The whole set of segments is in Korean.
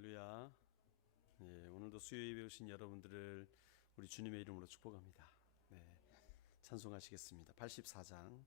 할렐루야. 네, 오늘도 수요 예배 오신 여러분들을 우리 주님의 이름으로 축복합니다. 네, 찬송하시겠습니다. 84장.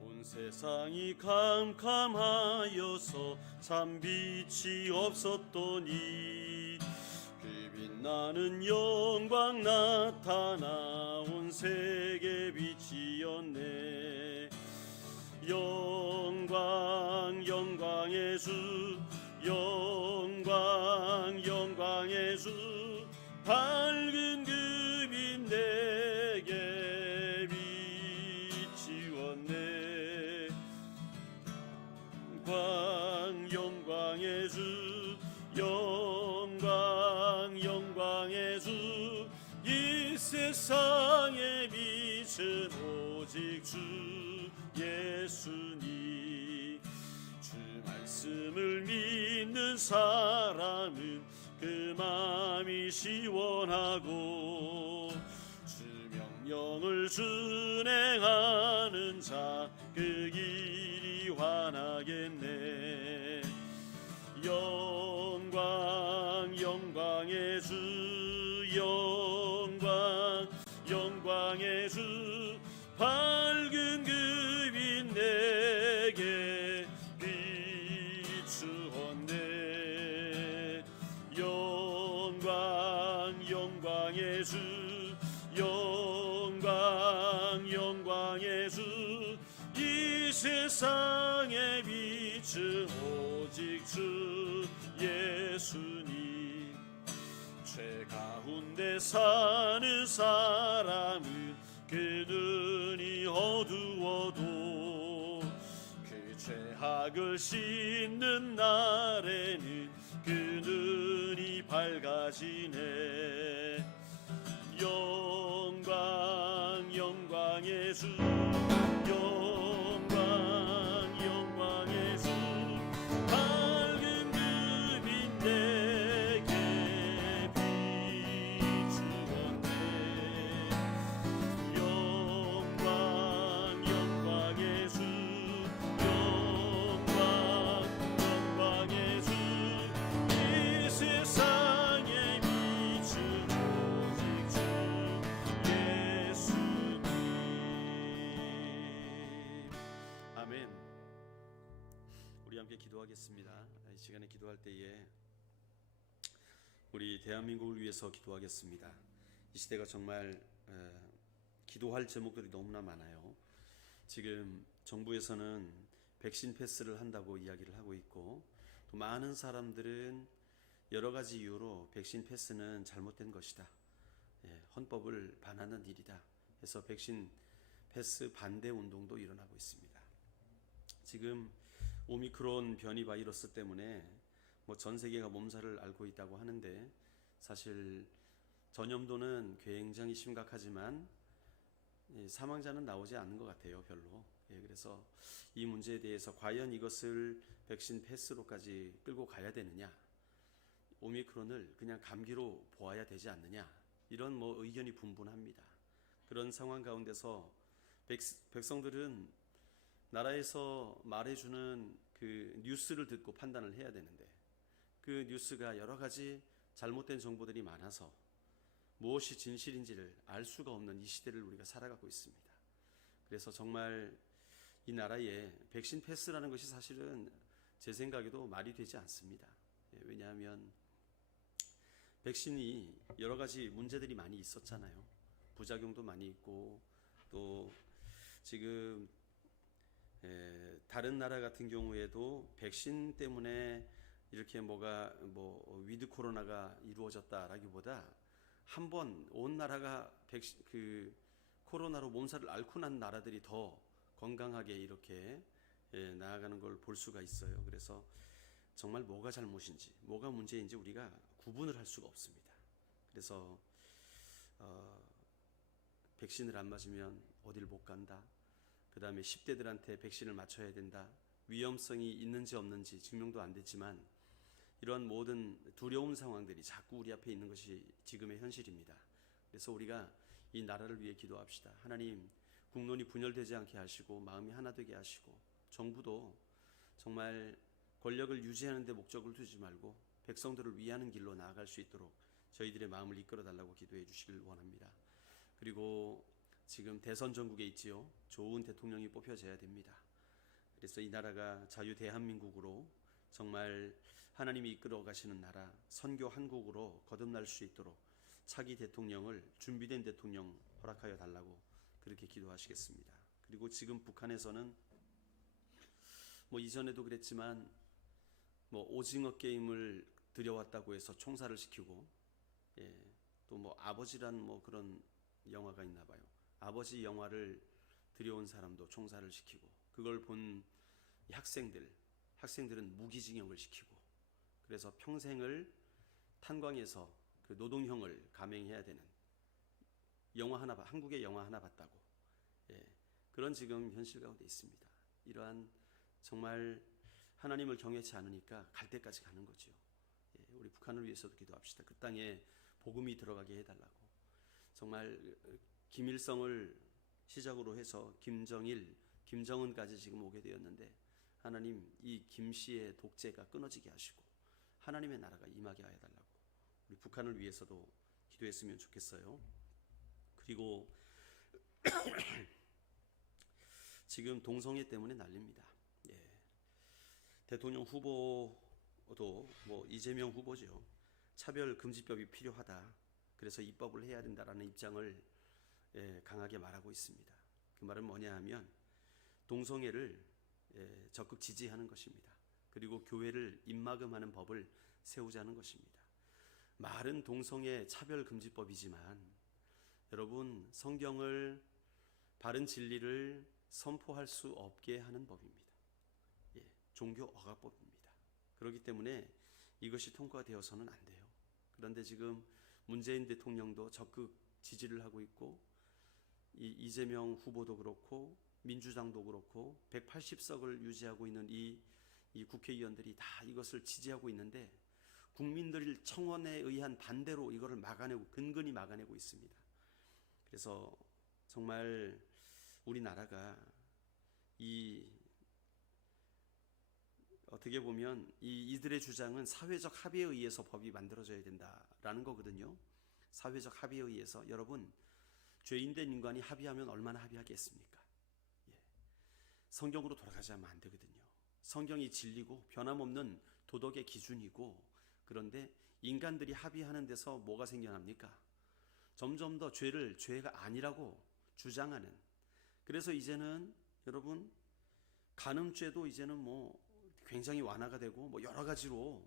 온 세상이 캄캄하여서 참 빛이 없었더니 그 빛나는 영광 나타나 온 세계 빛이었네. 영광 영광의 주, 영광 영광의 주, 밝은 그 빛 내게 비치웠네. 영광의 주, 영광 영광의 주, 이 세상의 빛은 오직 주 예수니. 주 말씀을 믿는 사람은 그 마음이 시원하고 주 명령을 준행하는 자 그 길이 환하겠네. 영광 영광의 주, 영광 영광의 주, 밝은 그 빛 내게 비추었네. 영광 영광의 주, 영광 영광의 주, 이 세상의 빛은 오직 주 예수니. 죄 가운데 사는 사람은 그 눈이 어두워도 그 죄악을 씻는 날에는 그 눈이 밝아지네. 영광 영광의 주, 영광 영광의 주, 밝은 그 빛 내게 비추었네. 영광 영광의 주, 영광 영광의 주, 이 세상의 빛은 오직 주 예수님. 아멘. 우리 함께 기도하겠습니다. 이 시간에 기도할 때에 우리 대한민국을 위해서 기도하겠습니다. 이 시대가 정말 기도할 제목들이 너무나 많아요. 지금 정부에서는 백신 패스를 한다고 이야기를 하고 있고, 또 많은 사람들은 여러 가지 이유로 백신 패스는 잘못된 것이다, 헌법을 반하는 일이다 해서 백신 패스 반대 운동도 일어나고 있습니다. 지금 오미크론 변이 바이러스 때문에 전 세계가 몸살을 앓고 있다고 하는데, 사실 전염도는 굉장히 심각하지만 사망자는 나오지 않는 것 같아요, 별로. 그래서 이 문제에 대해서 과연 이것을 백신 패스로까지 끌고 가야 되느냐, 오미크론을 그냥 감기로 보아야 되지 않느냐, 이런 의견이 분분합니다. 그런 상황 가운데서 백성들은 나라에서 말해주는 그 뉴스를 듣고 판단을 해야 되는데, 그 뉴스가 여러 가지 잘못된 정보들이 많아서 무엇이 진실인지를 알 수가 없는 이 시대를 우리가 살아가고 있습니다. 그래서 정말 이 나라에 백신 패스라는 것이 사실은 제 생각에도 말이 되지 않습니다. 왜냐하면 백신이 여러 가지 문제들이 많이 있었잖아요. 부작용도 많이 있고, 또 지금 다른 나라 같은 경우에도 백신 때문에 이렇게 위드 코로나가 이루어졌다라기보다 한 번 온 나라가 코로나로 몸살을 앓고 난 나라들이 더 건강하게 이렇게 나아가는 걸 볼 수가 있어요. 그래서 정말 뭐가 잘못인지 뭐가 문제인지 우리가 구분을 할 수가 없습니다. 그래서 백신을 안 맞으면 어딜 못 간다, 그 다음에 10대들한테 백신을 맞춰야 된다. 위험성이 있는지 없는지 증명도 안 됐지만 이러한 모든 두려운 상황들이 자꾸 우리 앞에 있는 것이 지금의 현실입니다. 그래서 우리가 이 나라를 위해 기도합시다. 하나님, 국론이 분열되지 않게 하시고 마음이 하나 되게 하시고 정부도 정말 권력을 유지하는 데 목적을 두지 말고 백성들을 위하는 길로 나아갈 수 있도록 저희들의 마음을 이끌어 달라고 기도해 주시길 원합니다. 그리고 지금 대선 전국에 있지요. 좋은 대통령이 뽑혀져야 됩니다. 그래서 이 나라가 자유 대한민국으로 정말 하나님이 이끌어 가시는 나라, 선교 한국으로 거듭날 수 있도록 차기 대통령을 준비된 대통령 허락하여 달라고 그렇게 기도하시겠습니다. 그리고 지금 북한에서는 이전에도 그랬지만 오징어 게임을 들여왔다고 해서 총살을 시키고, 또 아버지란 그런 영화가 있나 봐요. 아버지 영화를 들여온 사람도 총살을 시키고, 그걸 본 학생들은 무기징역을 시키고, 그래서 평생을 탄광에서 그 노동형을 감행해야 되는 한국의 영화 하나 봤다고, 그런 지금 현실 가운데 있습니다. 이러한 정말 하나님을 경외치 않으니까 갈 때까지 가는 거죠. 우리 북한을 위해서도 기도합시다. 그 땅에 복음이 들어가게 해달라고. 정말 김일성을 시작으로 해서 김정일, 김정은까지 지금 오게 되었는데 하나님, 이 김씨의 독재가 끊어지게 하시고 하나님의 나라가 임하게 하여 달라고 우리 북한을 위해서도 기도했으면 좋겠어요. 그리고 지금 동성애 때문에 난립니다. 대통령 후보도 이재명 후보죠. 차별금지법이 필요하다. 그래서 입법을 해야 된다라는 입장을 강하게 말하고 있습니다. 그 말은 뭐냐 하면 동성애를 적극 지지하는 것입니다. 그리고 교회를 입막음하는 법을 세우자는 것입니다. 말은 동성애 차별금지법이지만 여러분, 성경을 바른 진리를 선포할 수 없게 하는 법입니다. 종교 억압법입니다. 그렇기 때문에 이것이 통과되어서는 안 돼요. 그런데 지금 문재인 대통령도 적극 지지를 하고 있고, 이재명 후보도 그렇고 민주당도 그렇고 180석을 유지하고 있는 이 국회의원들이 다 이것을 지지하고 있는데 국민들 청원에 의한 반대로 이거를 근근히 막아내고 있습니다. 그래서 정말 우리나라가 어떻게 보면 이들의 주장은 사회적 합의에 의해서 법이 만들어져야 된다라는 거거든요. 사회적 합의에 의해서. 여러분, 죄인된 인간이 합의하면 얼마나 합의하겠습니까? 성경으로 돌아가지 않으면 안 되거든요. 성경이 진리고 변함없는 도덕의 기준이고, 그런데 인간들이 합의하는 데서 뭐가 생겨납니까? 점점 더 죄가 아니라고 주장하는. 그래서 이제는 여러분, 간음죄도 이제는 굉장히 완화가 되고 여러 가지로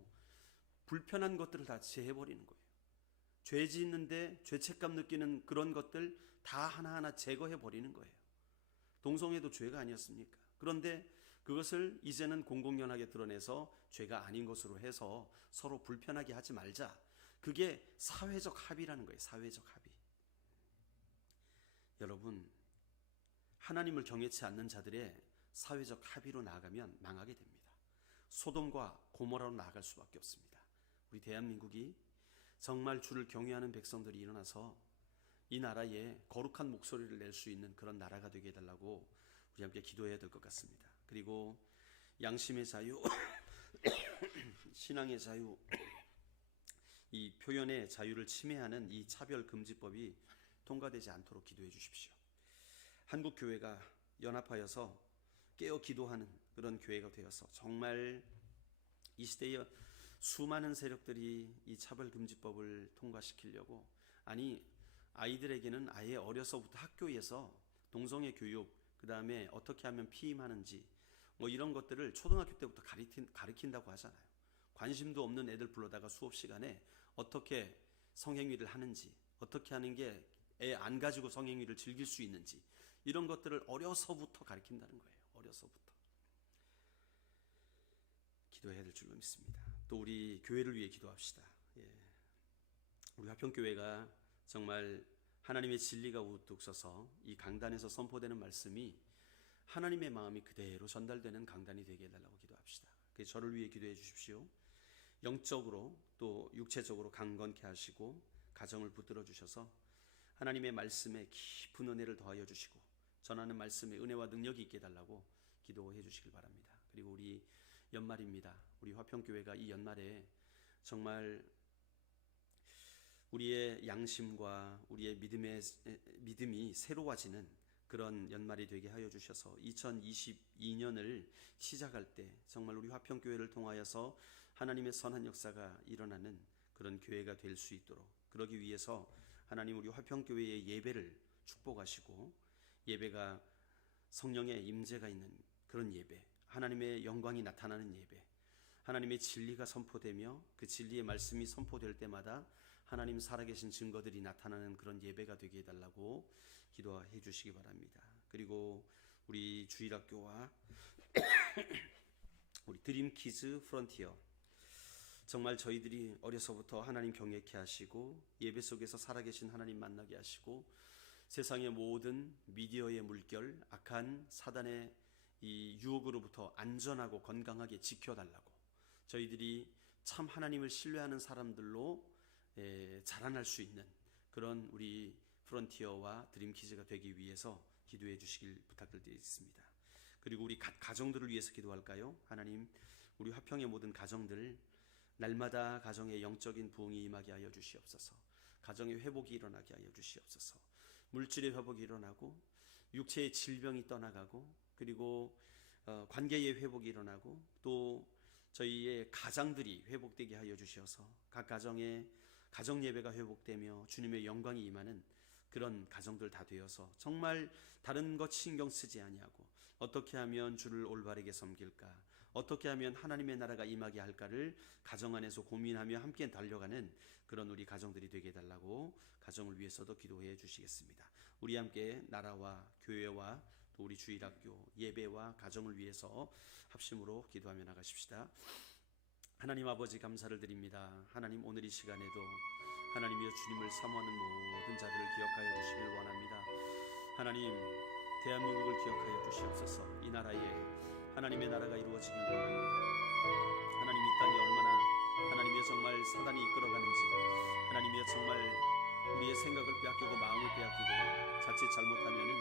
불편한 것들을 다 제해버리는 거예요. 죄 짓는데 죄책감 느끼는 그런 것들 다 하나하나 제거해버리는 거예요. 동성애도 죄가 아니었습니까? 그런데 그것을 이제는 공공연하게 드러내서 죄가 아닌 것으로 해서 서로 불편하게 하지 말자. 그게 사회적 합의라는 거예요. 사회적 합의. 여러분, 하나님을 경외치 않는 자들의 사회적 합의로 나아가면 망하게 됩니다. 소돔과 고모라로 나아갈 수밖에 없습니다. 우리 대한민국이 정말 주를 경외하는 백성들이 일어나서 이 나라에 거룩한 목소리를 낼 수 있는 그런 나라가 되게 해달라고 우리 함께 기도해야 될 것 같습니다. 그리고 양심의 자유, 신앙의 자유, 이 표현의 자유를 침해하는 이 차별금지법이 통과되지 않도록 기도해 주십시오. 한국 교회가 연합하여서 깨어 기도하는 그런 교회가 되어서 정말 이 시대에 수많은 세력들이 이 차별금지법을 통과시키려고, 아이들에게는 아예 어려서부터 학교에서 동성애 교육, 그 다음에 어떻게 하면 피임하는지 이런 것들을 초등학교 때부터 가르친다고 하잖아요. 관심도 없는 애들 불러다가 수업 시간에 어떻게 성행위를 하는지, 어떻게 하는 게 애 안 가지고 성행위를 즐길 수 있는지, 이런 것들을 어려서부터 가르친다는 거예요. 어려서부터. 기도해야 될 줄로 믿습니다. 또 우리 교회를 위해 기도합시다. 우리 화평교회가 정말 하나님의 진리가 우뚝 서서 이 강단에서 선포되는 말씀이 하나님의 마음이 그대로 전달되는 강단이 되게 해달라고 기도합시다. 그래서 저를 위해 기도해 주십시오. 영적으로 또 육체적으로 강건케 하시고 가정을 붙들어 주셔서 하나님의 말씀에 깊은 은혜를 더하여 주시고 전하는 말씀에 은혜와 능력이 있게 해달라고 기도해 주시길 바랍니다. 그리고 우리 연말입니다. 우리 화평교회가 이 연말에 정말 우리의 양심과 우리의 믿음이 새로워지는 그런 연말이 되게 하여 주셔서 2022년을 시작할 때 정말 우리 화평교회를 통하여서 하나님의 선한 역사가 일어나는 그런 교회가 될 수 있도록, 그러기 위해서 하나님 우리 화평교회의 예배를 축복하시고 예배가 성령의 임재가 있는 그런 예배, 하나님의 영광이 나타나는 예배, 하나님의 진리가 선포되며 그 진리의 말씀이 선포될 때마다 하나님 살아계신 증거들이 나타나는 그런 예배가 되게 해달라고 기도해 주시기 바랍니다. 그리고 우리 주일학교와 우리 드림키즈 프론티어, 정말 저희들이 어려서부터 하나님 경외케 하시고 예배 속에서 살아계신 하나님 만나게 하시고 세상의 모든 미디어의 물결, 악한 사단의 이 유혹으로부터 안전하고 건강하게 지켜달라고, 저희들이 참 하나님을 신뢰하는 사람들로 자라날 수 있는 그런 우리 프론티어와 드림키즈가 되기 위해서 기도해 주시길 부탁드리겠습니다. 그리고 우리 가정들을 위해서 기도할까요? 하나님, 우리 화평의 모든 가정들 날마다 가정의 영적인 부흥이 임하게 하여 주시옵소서. 가정의 회복이 일어나게 하여 주시옵소서. 물질의 회복이 일어나고 육체의 질병이 떠나가고 그리고 관계의 회복이 일어나고 또 저희의 가장들이 회복되게 하여 주셔서 각 가정의 가정 예배가 회복되며 주님의 영광이 임하는 그런 가정들 다 되어서 정말 다른 것 신경 쓰지 아니하고 어떻게 하면 주를 올바르게 섬길까, 어떻게 하면 하나님의 나라가 임하게 할까를 가정 안에서 고민하며 함께 달려가는 그런 우리 가정들이 되게 해달라고 가정을 위해서도 기도해 주시겠습니다. 우리 함께 나라와 교회와 또 우리 주일학교 예배와 가정을 위해서 합심으로 기도하며 나가십시다. 하나님 아버지 감사를 드립니다. 하나님 오늘 이 시간에도 하나님이여 주님을 사모하는 모든 자들을 기억하여 주시길 원합니다. 하나님 대한민국을 기억하여 주시옵소서. 이 나라에 하나님의 나라가 이루어지길 원합니다. 하나님 이 땅이 얼마나 하나님이여 정말 사단이 이끌어가는지, 하나님이여 정말 우리의 생각을 빼앗기고 마음을 빼앗기고 자칫 잘못하면은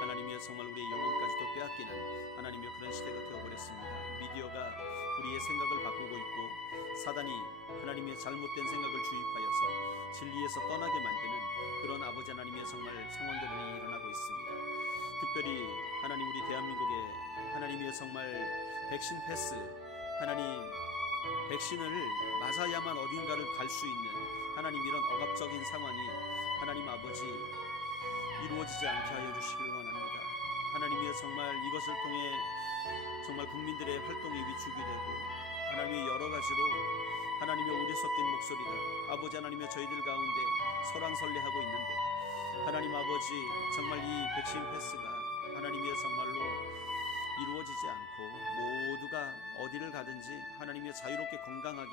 하나님이여 정말 우리의 영혼까지도 빼앗기는 하나님이여 그런 시대가 되어버렸습니다. 미디어가 우리의 생각을 바꾸고 있고 사단이 하나님의 잘못된 생각을 주입하여서 진리에서 떠나게 만드는 그런 아버지 하나님의 정말 상황들이 일어나고 있습니다. 특별히 하나님 우리 대한민국에 하나님의 정말 백신 패스, 하나님 백신을 맞아야만 어딘가를 갈 수 있는 하나님 이런 억압적인 상황이 하나님 아버지 이루어지지 않게 하여 주시길 원합니다. 하나님이여 정말 이것을 통해 정말 국민들의 활동이 위축이 되고 하나님의 여러 가지로 하나님의 우리 섞인 목소리가 아버지 하나님의 저희들 가운데 설왕설래하고 있는데 하나님 아버지 정말 이 백신 패스가 하나님의 정말로 이루어지지 않고 모두가 어디를 가든지 하나님의 자유롭게 건강하게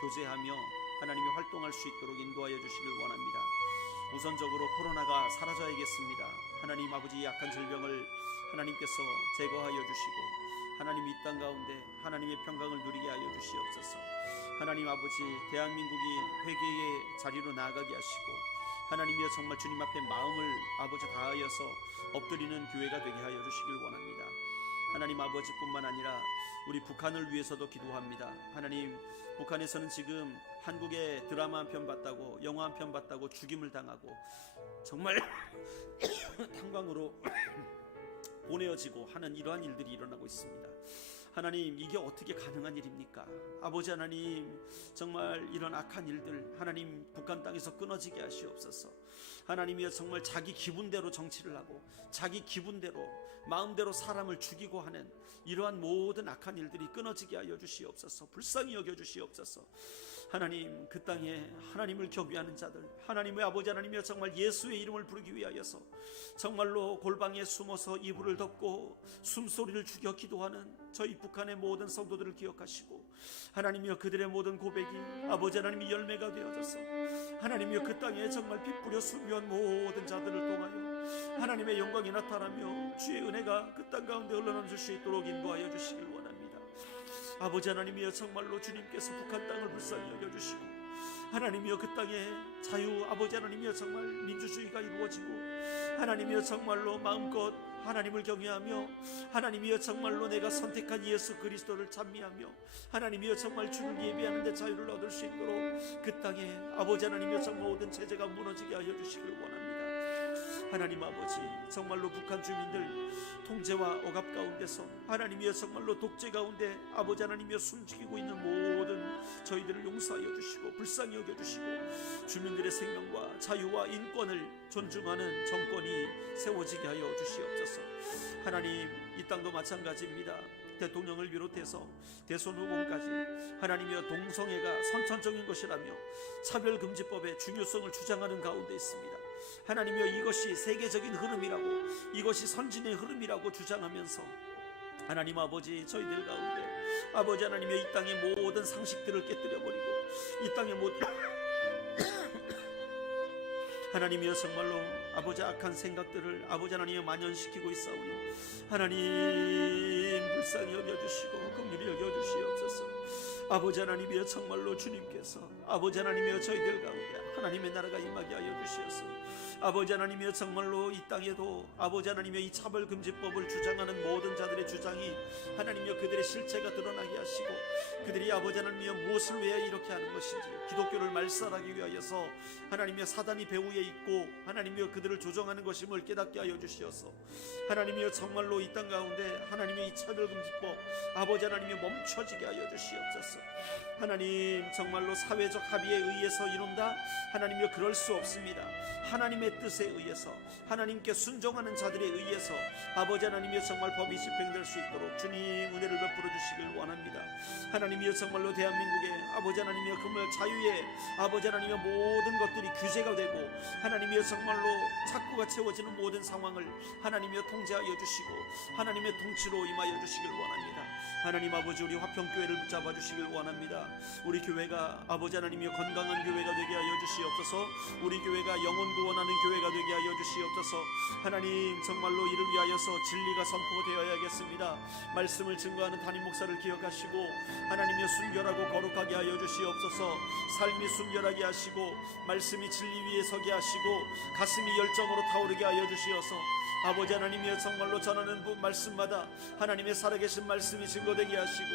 교제하며 하나님의 활동할 수 있도록 인도하여 주시길 원합니다. 우선적으로 코로나가 사라져야겠습니다. 하나님 아버지 약한 질병을 하나님께서 제거하여 주시고 하나님 이 땅 가운데 하나님의 평강을 누리게 하여 주시옵소서. 하나님 아버지 대한민국이 회개의 자리로 나아가게 하시고 하나님이여 정말 주님 앞에 마음을 아버지 다하여서 엎드리는 교회가 되게 하여 주시길 원합니다. 하나님 아버지뿐만 아니라 우리 북한을 위해서도 기도합니다. 하나님 북한에서는 지금 한국의 드라마 한 편 봤다고 영화 한 편 봤다고 죽임을 당하고 정말 탄광으로 보내어지고 하는 이러한 일들이 일어나고 있습니다. 하나님 이게 어떻게 가능한 일입니까? 아버지 하나님 정말 이런 악한 일들 하나님 북한 땅에서 끊어지게 하시옵소서. 하나님이여 정말 자기 기분대로 정치를 하고 자기 기분대로 마음대로 사람을 죽이고 하는 이러한 모든 악한 일들이 끊어지게 하여 주시옵소서. 불쌍히 여겨 주시옵소서. 하나님 그 땅에 하나님을 경외하는 자들 하나님의 아버지 하나님이여 정말 예수의 이름을 부르기 위하여서 정말로 골방에 숨어서 이불을 덮고 숨소리를 죽여 기도하는 저희 북한의 모든 성도들을 기억하시고 하나님이여 그들의 모든 고백이 아버지 하나님이 열매가 되어져서 하나님이여 그 땅에 정말 피 뿌려 수비한 모든 자들을 통하여 하나님의 영광이 나타나며 주의 은혜가 그 땅 가운데 흘러넘칠 수 있도록 인도하여 주시길 원합니다. 아버지 하나님이여, 정말로 주님께서 북한 땅을 불쌍히 여겨주시고 하나님이여, 그 땅에 자유, 아버지 하나님이여, 정말 민주주의가 이루어지고 하나님이여, 정말로 마음껏 하나님을 경외하며 하나님이여, 정말로 내가 선택한 예수 그리스도를 찬미하며 하나님이여, 정말 주를 예배하는 데 자유를 얻을 수 있도록 그 땅에 아버지 하나님이여, 정말 모든 제재가 무너지게 하여 주시길 원합니다. 하나님 아버지, 정말로 북한 주민들 통제와 억압 가운데서 하나님이여, 정말로 독재 가운데 아버지 하나님이여, 숨죽이고 있는 모든 저희들을 용서하여 주시고 불쌍히 여겨주시고 주민들의 생명과 자유와 인권을 존중하는 정권이 세워지게 하여 주시옵소서. 하나님, 이 땅도 마찬가지입니다. 대통령을 비롯해서 대선 후보까지 하나님이여, 동성애가 선천적인 것이라며 차별금지법의 중요성을 주장하는 가운데 있습니다. 하나님이여, 이것이 세계적인 흐름이라고, 이것이 선진의 흐름이라고 주장하면서 하나님 아버지, 저희들 가운데 아버지 하나님이여, 이 땅의 모든 상식들을 깨뜨려버리고 이 땅의 모든 하나님이여, 정말로 아버지 악한 생각들을 아버지 하나님이여 만연시키고 있사오니 하나님 불쌍히 여겨주시고 긍휼히 여겨주시옵소서. 아버지 하나님이여, 정말로 주님께서 아버지 하나님이여, 저희들 가운데 하나님의 나라가 임하게 하여 주시옵소서. 아버지 하나님이여, 정말로 이 땅에도 아버지 하나님이여, 이 차별금지법을 주장하는 모든 자들의 주장이 하나님이여, 그들의 실체가 드러나게 하시고 그들이 아버지 하나님이여, 무엇을 위해 이렇게 하는 것인지 기독교를 말살하기 위하여서 하나님이여, 사단이 배후에 있고 하나님이여, 그들을 조종하는 것임을 깨닫게 하여 주시옵소서. 하나님이여, 정말로 이 땅 가운데 하나님의 이 차별금지법 아버지 하나님이여, 멈춰지게 하여 주시옵소서. 하나님, 정말로 사회적 합의에 의해서 이룬다 하나님이여, 그럴 수 없습니다. 하나님의 뜻에 의해서 하나님께 순종하는 자들에 의해서 아버지 하나님이여, 정말 법이 집행될 수 있도록 주님 은혜를 베풀어 주시길 원합니다. 하나님이여, 정말로 대한민국의 아버지 하나님이여, 그물 자유의 아버지 하나님이여, 모든 것들이 규제가 되고 하나님이여, 정말로 착구가 채워지는 모든 상황을 하나님이여, 통제하여 주시고 하나님의 통치로 임하여 주시길 원합니다. 하나님 아버지, 우리 화평교회를 붙잡아 주시길 원합니다. 우리 교회가 아버지 하나님이여, 건강한 교회가 되게 하여 주시옵소서. 우리 교회가 영혼 구원하는 교회가 되게 하여 주시옵소서. 하나님, 정말로 이를 위하여서 진리가 선포되어야겠습니다. 말씀을 증거하는 담임 목사를 기억하시고 하나님이여, 순결하고 거룩하게 하여 주시옵소서. 삶이 순결하게 하시고 말씀이 진리 위에 서게 하시고 가슴이 열정으로 타오르게 하여 주시어서 아버지 하나님이여, 정말로 전하는 말씀마다 하나님의 살아계신 말씀이 증거되게 하시고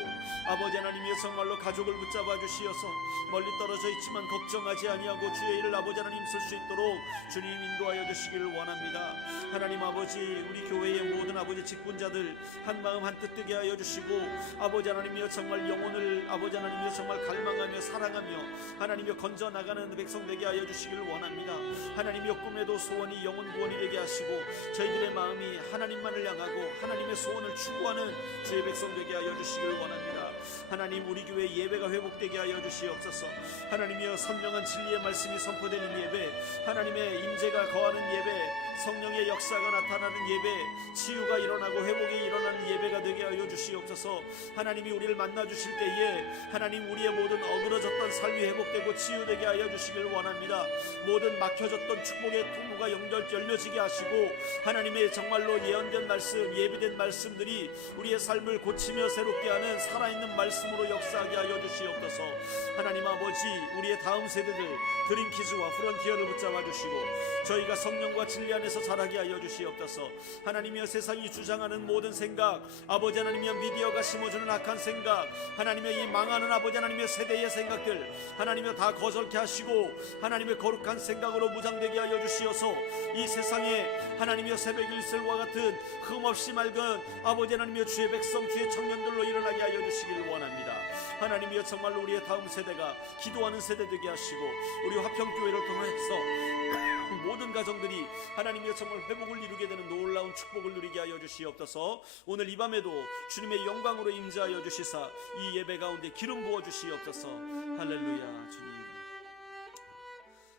아버지 하나님이여, 정말로 가족을 붙잡아 주시어서 멀리 떨어져 있지만 걱정하지 아니하고 주의 일을 아버지 하나님 쓸 수 있도록 주님 인도하여 주시기를 원합니다. 하나님 아버지, 우리 교회의 모든 아버지 직분자들 한마음 한뜻 뜨게 하여 주시고 아버지 하나님이여, 정말 영혼을 아버지 하나님이여, 정말 갈망하며 사랑하며 하나님이여, 건져 나가는 백성 되게 하여 주시기를 원합니다. 하나님이여, 꿈에도 소원이 영혼 구원이 되게 하시고 저희들의 마음이 하나님만을 향하고 하나님의 소원을 추구하는 주의 백성 되게 하여 주시기를 원합니다. 하나님, 우리 교회 예배가 회복되게 하여 주시옵소서. 하나님이여, 선명한 진리의 말씀이 선포되는 예배, 하나님의 임재가 거하는 예배, 성령의 역사가 나타나는 예배, 치유가 일어나고 회복이 일어나는 예배가 되게 하여 주시옵소서. 하나님이 우리를 만나 주실 때에 하나님, 우리의 모든 어그러졌던 삶이 회복되고 치유되게 하여 주시길 원합니다. 모든 막혀졌던 축복의 통로가 열려지게 하시고 하나님의 정말로 예언된 말씀, 예비된 말씀들이 우리의 삶을 고치며 새롭게 하는 살아있는 말씀으로 역사하게 하여 주시옵소서. 하나님 아버지, 우리의 다음 세대들 드림키즈와 프론티어를 붙잡아 주시고 저희가 성령과 진리 안에서 자라게 하여 주시옵소서. 하나님이여, 세상이 주장하는 모든 생각, 아버지 하나님이여, 미디어가 심어주는 악한 생각, 하나님이여, 이 망하는 아버지 하나님의 세대의 생각들 하나님이여, 다 거절케 하시고 하나님의 거룩한 생각으로 무장되게 하여 주시어서 이 세상에 하나님이여, 새벽 일설과 같은 흠없이 맑은 아버지 하나님이여, 주의 백성 주의 청년들로 일어나게 하여 주시기를 원합니다. 하나님이여, 정말로 우리의 다음 세대가 기도하는 세대 되게 하시고 우리 화평교회를 통해서 모든 가정들이 하나님이여, 정말 회복을 이루게 되는 놀라운 축복을 누리게 하여 주시옵소서. 오늘 이 밤에도 주님의 영광으로 임재하여 주시사 이 예배 가운데 기름 부어 주시옵소서. 할렐루야. 주님,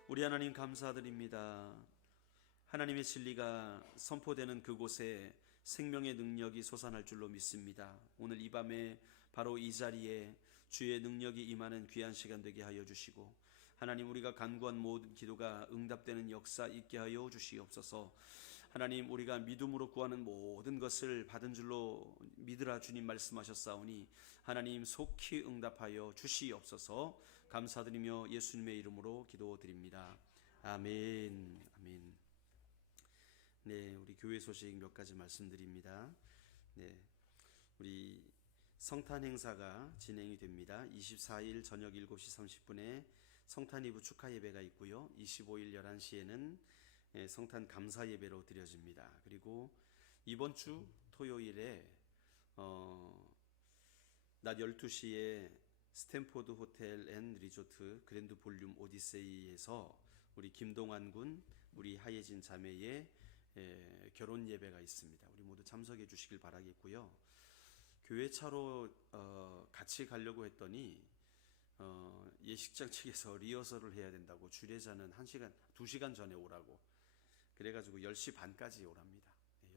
우리 하나님 감사드립니다. 하나님의 진리가 선포되는 그곳에 생명의 능력이 솟아날 줄로 믿습니다. 오늘 이 밤에 바로 이 자리에 주의 능력이 임하는 귀한 시간 되게 하여 주시고 하나님, 우리가 간구한 모든 기도가 응답되는 역사 있게 하여 주시옵소서. 하나님, 우리가 믿음으로 구하는 모든 것을 받은 줄로 믿으라 주님 말씀하셨사오니 하나님 속히 응답하여 주시옵소서. 감사드리며 예수님의 이름으로 기도드립니다. 아멘. 아멘. 네, 우리 교회 소식 몇 가지 말씀드립니다. 네, 우리 성탄 행사가 진행이 됩니다. 24일 저녁 7시 30분에 성탄 이브 축하 예배가 있고요. 25일 11시에는 성탄 감사 예배로 드려집니다. 그리고 이번 주 토요일에 낮 12시에 스탠포드 호텔 앤 리조트 그랜드 볼륨 오디세이에서 우리 김동환 군, 우리 하예진 자매의 결혼 예배가 있습니다. 우리 모두 참석해 주시길 바라겠고요. 교회 차로 같이 가려고 했더니 예식장 측에서 리허설을 해야 된다고, 주례자는 1시간, 2시간 전에 오라고, 그래가지고 10시 반까지 오랍니다.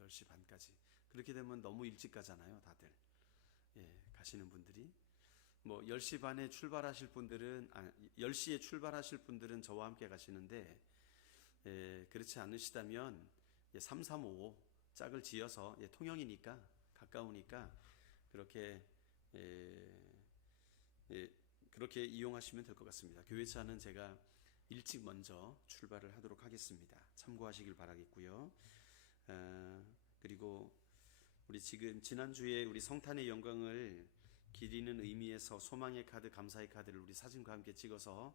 10시 반까지. 그렇게 되면 너무 일찍 가잖아요, 다들. 가시는 분들이. 뭐 10시 반에 출발하실 분들은 10시에 출발하실 분들은 저와 함께 가시는데, 그렇지 않으시다면 3355 짝을 지어서, 통영이니까 가까우니까 그렇게 그렇게 이용하시면 될 것 같습니다. 교회차는 제가 일찍 먼저 출발을 하도록 하겠습니다. 참고하시길 바라겠고요. 그리고 우리 지금 지난주에 우리 성탄의 영광을 기리는 의미에서 소망의 카드, 감사의 카드를 우리 사진과 함께 찍어서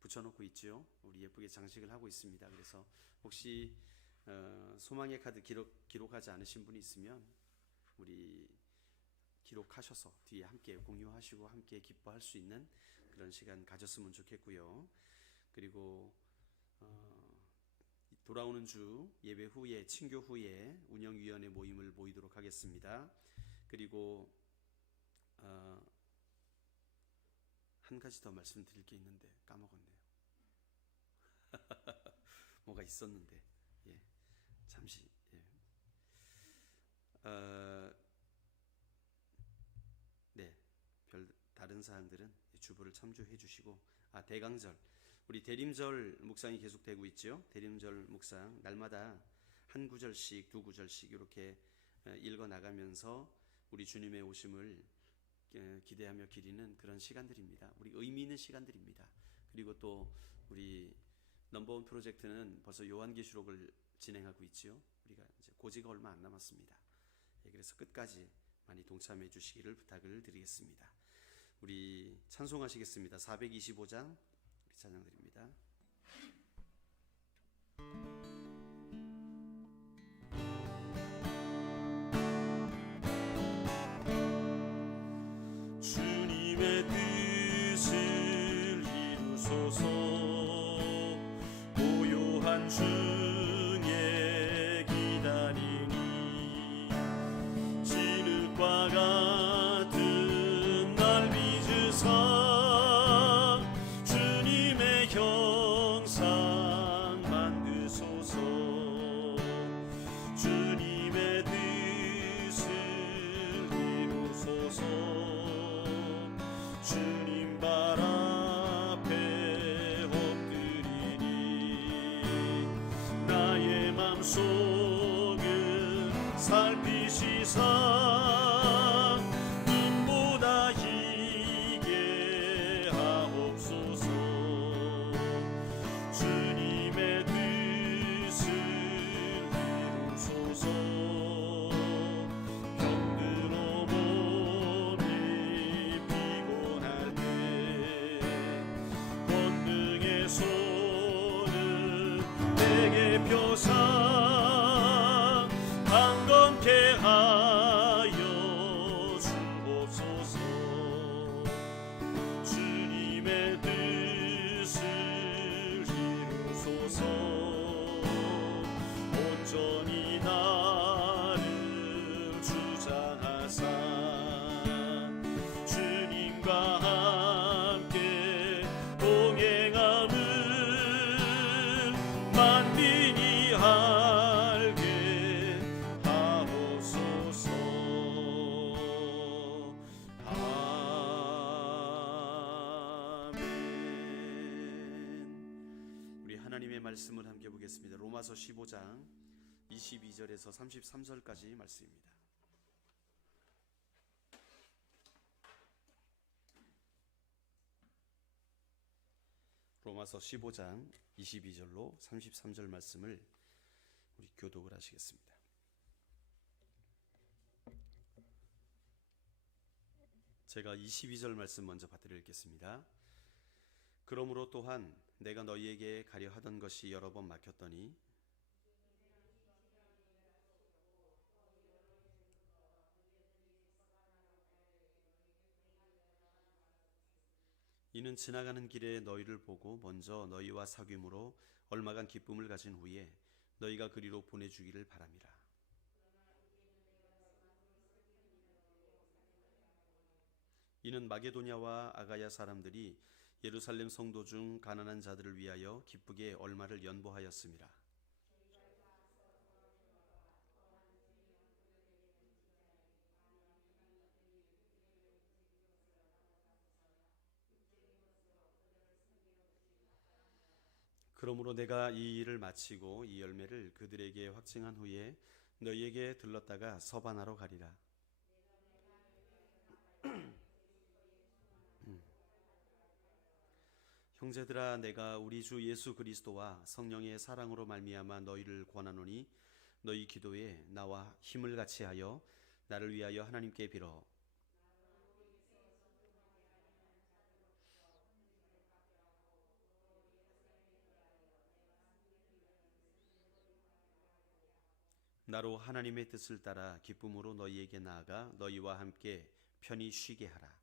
붙여놓고 있죠. 우리 예쁘게 장식을 하고 있습니다. 그래서 혹시 소망의 카드 기록하지 않으신 분이 있으면 우리 기록하셔서 뒤에 함께 공유하시고 함께 기뻐할 수 있는 그런 시간 가졌으면 좋겠고요. 그리고 돌아오는 주 예배 후에, 친교 후에 운영위원회 모임을 모이도록 하겠습니다. 그리고 한 가지 더 말씀드릴 게 있는데 까먹었네요. 뭐가 있었는데 잠시 다른 사항들은 주보를 참조해 주시고, 대강절, 우리 대림절 묵상이 계속되고 있죠. 대림절 묵상 날마다 한 구절씩, 두 구절씩 이렇게 읽어 나가면서 우리 주님의 오심을 기대하며 기리는 그런 시간들입니다. 우리 의미 있는 시간들입니다. 그리고 또 우리 넘버원 프로젝트는 벌써 요한계시록을 진행하고 있죠. 우리가 이제 고지가 얼마 안 남았습니다. 그래서 끝까지 많이 동참해 주시기를 부탁을 드리겠습니다. 우리 찬송하시겠습니다. 425장 우리 찬양 드립니다. 주님의 뜻을 이루소서. 고요한 중에 기다리니 진흙과 같은 날 빚으사 주님의 형상 만드소서. 주님의 뜻을 이루소서. 주님 발 앞에 엎드리니 나의 맘속을 살피시사 님보다 희게 하옵소서. 주님의 뜻을 이루소서. 병들어 몸이 피곤할 때 권능의 손을 내게 펴사 강건케 하여 주옵소서. 주님의 뜻을 이루소서. 온전히 나를 주장하사 주님과 함께 동행함을 만민이 하나님의 말씀을 함께 보겠습니다. 로마서 15장 22절에서 33절까지 말씀입니다. 로마서 15장 22절로 33절 말씀을 우리 교독을 하시겠습니다. 제가 22절 말씀 먼저 받들어 읽겠습니다. 그러므로 또한 내가 너희에게 가려 하던 것이 여러 번 막혔더니 이는 지나가는 길에 너희를 보고 먼저 너희와 사귐으로 얼마간 기쁨을 가진 후에 너희가 그리로 보내주기를 바람이라. 이는 마게도냐와 아가야 사람들이 예루살렘 성도 중 가난한 자들을 위하여 기쁘게 얼마를 연보하였음이라. 그러므로 내가 이 일을 마치고 이 열매를 그들에게 확증한 후에 너희에게 들렀다가 서반하러 가리라. 형제들아, 내가 우리 주 예수 그리스도와 성령의 사랑으로 말미암아 너희를 권하노니 너희 기도에 나와 힘을 같이 하여 나를 위하여 하나님께 빌어. 나로 하나님의 뜻을 따라 기쁨으로 너희에게 나아가 너희와 함께 편히 쉬게 하라.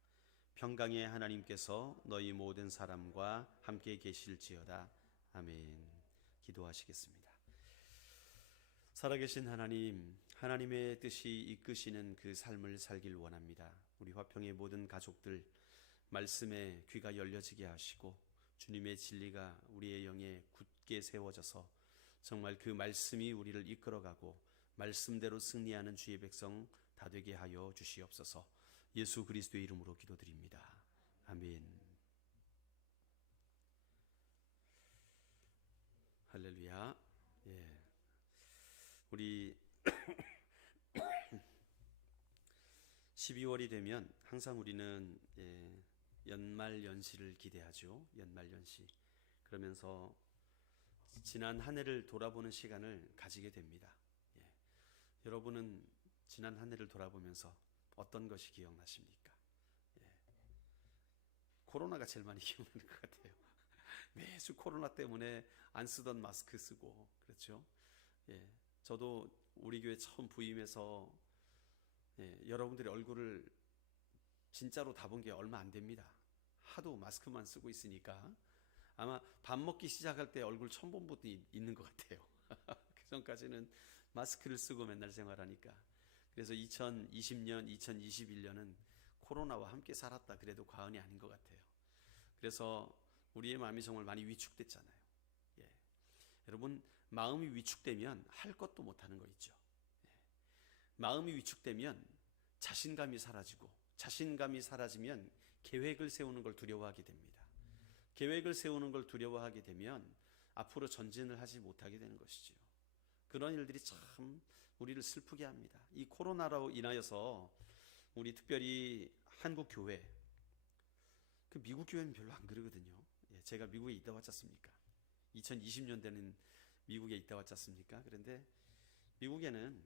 평강의 하나님께서 너희 모든 사람과 함께 계실지어다. 아멘. 기도하시겠습니다. 살아계신 하나님, 하나님의 뜻이 이끄시는 그 삶을 살길 원합니다. 우리 화평의 모든 가족들 말씀에 귀가 열려지게 하시고 주님의 진리가 우리의 영에 굳게 세워져서 정말 그 말씀이 우리를 이끌어가고 말씀대로 승리하는 주의 백성 다 되게 하여 주시옵소서. 예수 그리스도의 이름으로 기도드립니다. 아멘. 할렐루야. 예. 우리 12월이 되면 항상 우리는 연말 연시를 기대하죠. 연말 연시. 그러면서 지난 한 해를 돌아보는 시간을 가지게 됩니다. 여러분은 지난 한 해를 돌아보면서 어떤 것이 기억나십니까? 코로나가 제일 많이 기억나는 것 같아요. 매주 코로나 때문에 안 쓰던 마스크 쓰고 그렇죠. 저도 우리 교회 처음 부임해서 여러분들의 얼굴을 진짜로 다 본 게 얼마 안 됩니다. 하도 마스크만 쓰고 있으니까 아마 밥 먹기 시작할 때 얼굴 처음 본 분도 있는 것 같아요. 그 전까지는 마스크를 쓰고 맨날 생활하니까. 그래서 2020년, 2021년은 코로나와 함께 살았다 그래도 과언이 아닌 것 같아요. 그래서 우리의 마음이 정말 많이 위축됐잖아요. 여러분, 마음이 위축되면 할 것도 못하는 거 있죠. 마음이 위축되면 자신감이 사라지고, 자신감이 사라지면 계획을 세우는 걸 두려워하게 됩니다. 계획을 세우는 걸 두려워하게 되면 앞으로 전진을 하지 못하게 되는 것이죠. 그런 일들이 참 우리를 슬프게 합니다. 이 코로나로 인하여서 우리 특별히 한국 교회, 그 미국 교회는 별로 안 그러거든요. 제가 미국에 있다 왔지 않습니까? 2020년대는 미국에 있다 왔지 않습니까? 그런데 미국에는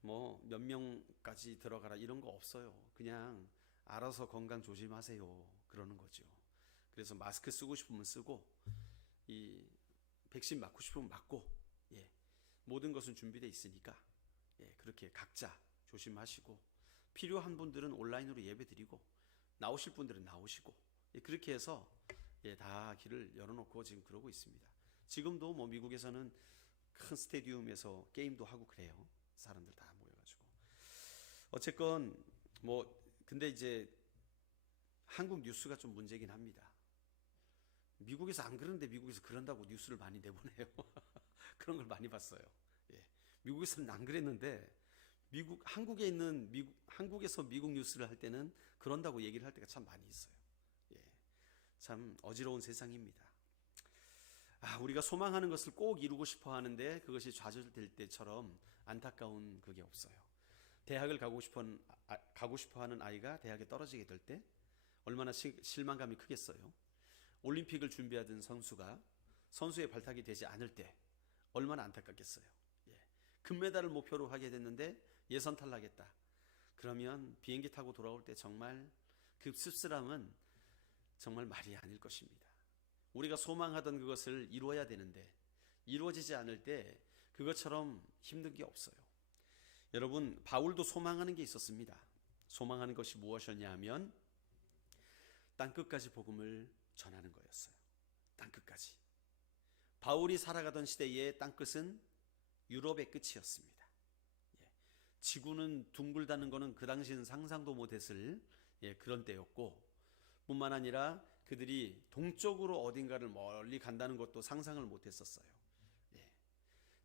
뭐 몇 명까지 들어가라 이런 거 없어요. 그냥 알아서 건강 조심하세요 그러는 거죠. 그래서 마스크 쓰고 싶으면 쓰고, 이 백신 맞고 싶으면 맞고, 모든 것은 준비되어 있으니까 그렇게 각자 조심하시고, 필요한 분들은 온라인으로 예배 드리고, 나오실 분들은 나오시고, 그렇게 해서 다 길을 열어놓고 지금 그러고 있습니다. 지금도 뭐 미국에서는 큰 스테디움에서 게임도 하고 그래요. 사람들 다 모여가지고. 어쨌건 근데 이제 한국 뉴스가 좀 문제긴 합니다. 미국에서 안 그러는데 미국에서 그런다고 뉴스를 많이 내보내요. 그런 걸 많이 봤어요. 미국에서는 안 그랬는데 한국에서 미국 뉴스를 할 때는 그런다고 얘기를 할 때가 참 많이 있어요. 참 어지러운 세상입니다. 우리가 소망하는 것을 꼭 이루고 싶어 하는데 그것이 좌절될 때처럼 안타까운 그게 없어요. 대학을 가고 싶어 하는 아이가 대학에 떨어지게 될 때 얼마나 실망감이 크겠어요. 올림픽을 준비하던 선수가 선수의 발탁이 되지 않을 때 얼마나 안타깝겠어요. 금메달을 목표로 하게 됐는데 예선 탈락했다. 그러면 비행기 타고 돌아올 때 정말 그 씁쓸함은 정말 말이 아닐 것입니다. 우리가 소망하던 그것을 이루어야 되는데 이루어지지 않을 때 그것처럼 힘든 게 없어요. 여러분, 바울도 소망하는 게 있었습니다. 소망하는 것이 무엇이었냐 하면 땅끝까지 복음을 전하는 거였어요. 땅끝까지. 바울이 살아가던 시대의 땅끝은 유럽의 끝이었습니다. 지구는 둥글다는 것은 그 당시는 상상도 못했을 그런 때였고, 뿐만 아니라 그들이 동쪽으로 어딘가를 멀리 간다는 것도 상상을 못했었어요.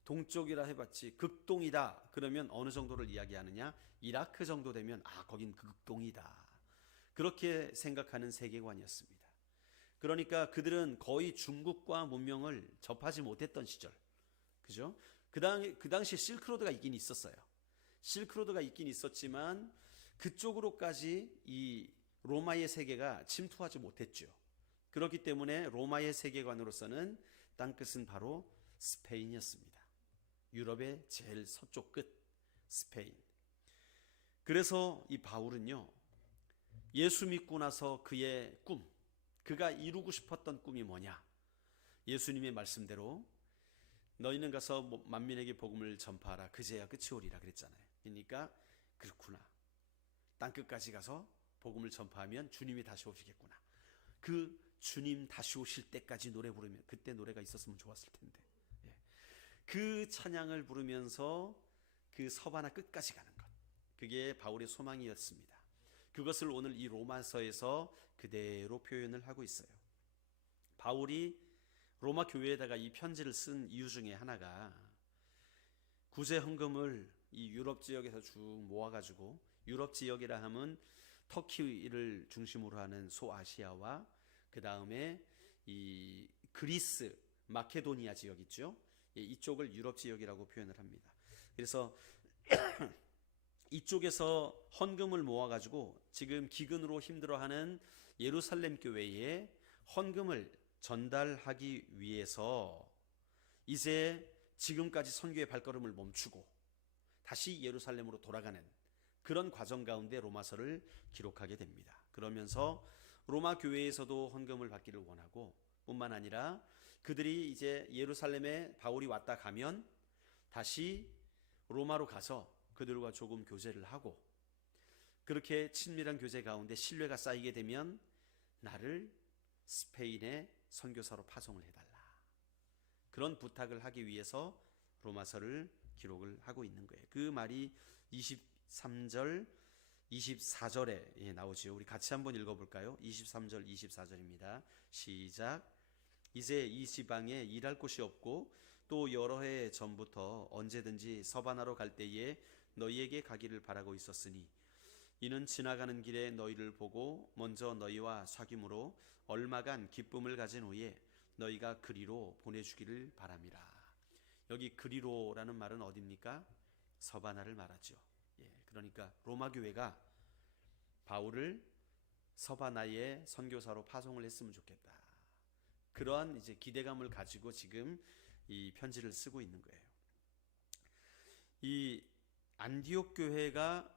동쪽이라 해봤지 극동이다 그러면 어느 정도를 이야기하느냐, 이라크 정도 되면 거긴 극동이다, 그렇게 생각하는 세계관이었습니다. 그러니까 그들은 거의 중국과 문명을 접하지 못했던 시절, 그죠? 그 당시 실크로드가 있긴 있었어요. 실크로드가 있긴 있었지만 그쪽으로까지 이 로마의 세계가 침투하지 못했죠. 그렇기 때문에 로마의 세계관으로서는 땅끝은 바로 스페인이었습니다. 유럽의 제일 서쪽 끝 스페인. 그래서 이 바울은요, 예수 믿고 나서 그의 꿈, 그가 이루고 싶었던 꿈이 뭐냐? 예수님의 말씀대로 너희는 가서 만민에게 복음을 전파하라. 그제야 끝이 오리라 그랬잖아요. 그러니까 그렇구나. 땅끝까지 가서 복음을 전파하면 주님이 다시 오시겠구나. 그 주님 다시 오실 때까지 노래 부르면, 그때 노래가 있었으면 좋았을 텐데. 그 찬양을 부르면서 그 서바나 끝까지 가는 것. 그게 바울의 소망이었습니다. 그것을 오늘 이 로마서에서 그대로 표현을 하고 있어요. 바울이 로마 교회에다가 이 편지를 쓴 이유 중에 하나가 구제 헌금을 이 유럽 지역에서 쭉 모아가지고, 유럽 지역이라 하면 터키를 중심으로 하는 소아시아와 그 다음에 이 그리스, 마케도니아 지역 있죠. 이쪽을 유럽 지역이라고 표현을 합니다. 그래서 이쪽에서 헌금을 모아가지고 지금 기근으로 힘들어하는 예루살렘 교회에 헌금을 전달하기 위해서 이제 지금까지 선교의 발걸음을 멈추고 다시 예루살렘으로 돌아가는 그런 과정 가운데 로마서를 기록하게 됩니다. 그러면서 로마 교회에서도 헌금을 받기를 원하고, 뿐만 아니라 그들이 이제 예루살렘에 바울이 왔다 가면 다시 로마로 가서 그들과 조금 교제를 하고, 그렇게 친밀한 교제 가운데 신뢰가 쌓이게 되면 나를 스페인의 선교사로 파송을 해달라, 그런 부탁을 하기 위해서 로마서를 기록을 하고 있는 거예요. 그 말이 23절 24절에 나오지요. 우리 같이 한번 읽어볼까요? 23절 24절입니다. 시작. 이제 이 지방에 일할 곳이 없고 또 여러 해 전부터 언제든지 서바나로 갈 때에 너희에게 가기를 바라고 있었으니 이는 지나가는 길에 너희를 보고 먼저 너희와 사귐으로 얼마간 기쁨을 가진 후에 너희가 그리로 보내주기를 바람이라. 여기 그리로라는 말은 어디입니까? 서바나를 말하죠. 그러니까 로마 교회가 바울을 서바나의 선교사로 파송을 했으면 좋겠다, 그러한 이제 기대감을 가지고 지금 이 편지를 쓰고 있는 거예요. 이 안디옥 교회가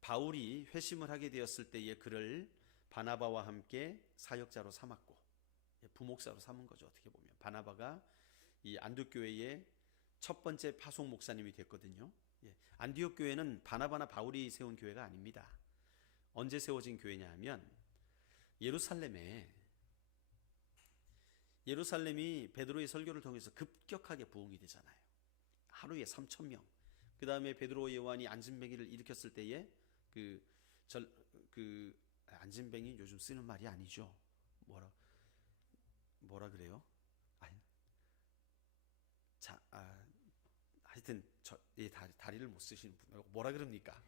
바울이 회심을 하게 되었을 때의 그를 바나바와 함께 사역자로 삼았고, 부목사로 삼은 거죠. 어떻게 보면 바나바가 이 안디옥 교회의 첫 번째 파송 목사님이 됐거든요. 안디옥 교회는 바나바나 바울이 세운 교회가 아닙니다. 언제 세워진 교회냐 하면 예루살렘이 베드로의 설교를 통해서 급격하게 부흥이 되잖아요. 하루에 3,000명. 그 다음에 베드로 요한이 안진뱅이를 일으켰을 때에 안진뱅이 요즘 쓰는 말이 아니죠. 뭐라 그래요? 하여튼 다리를 못 쓰시는 분 뭐라 그럽니까?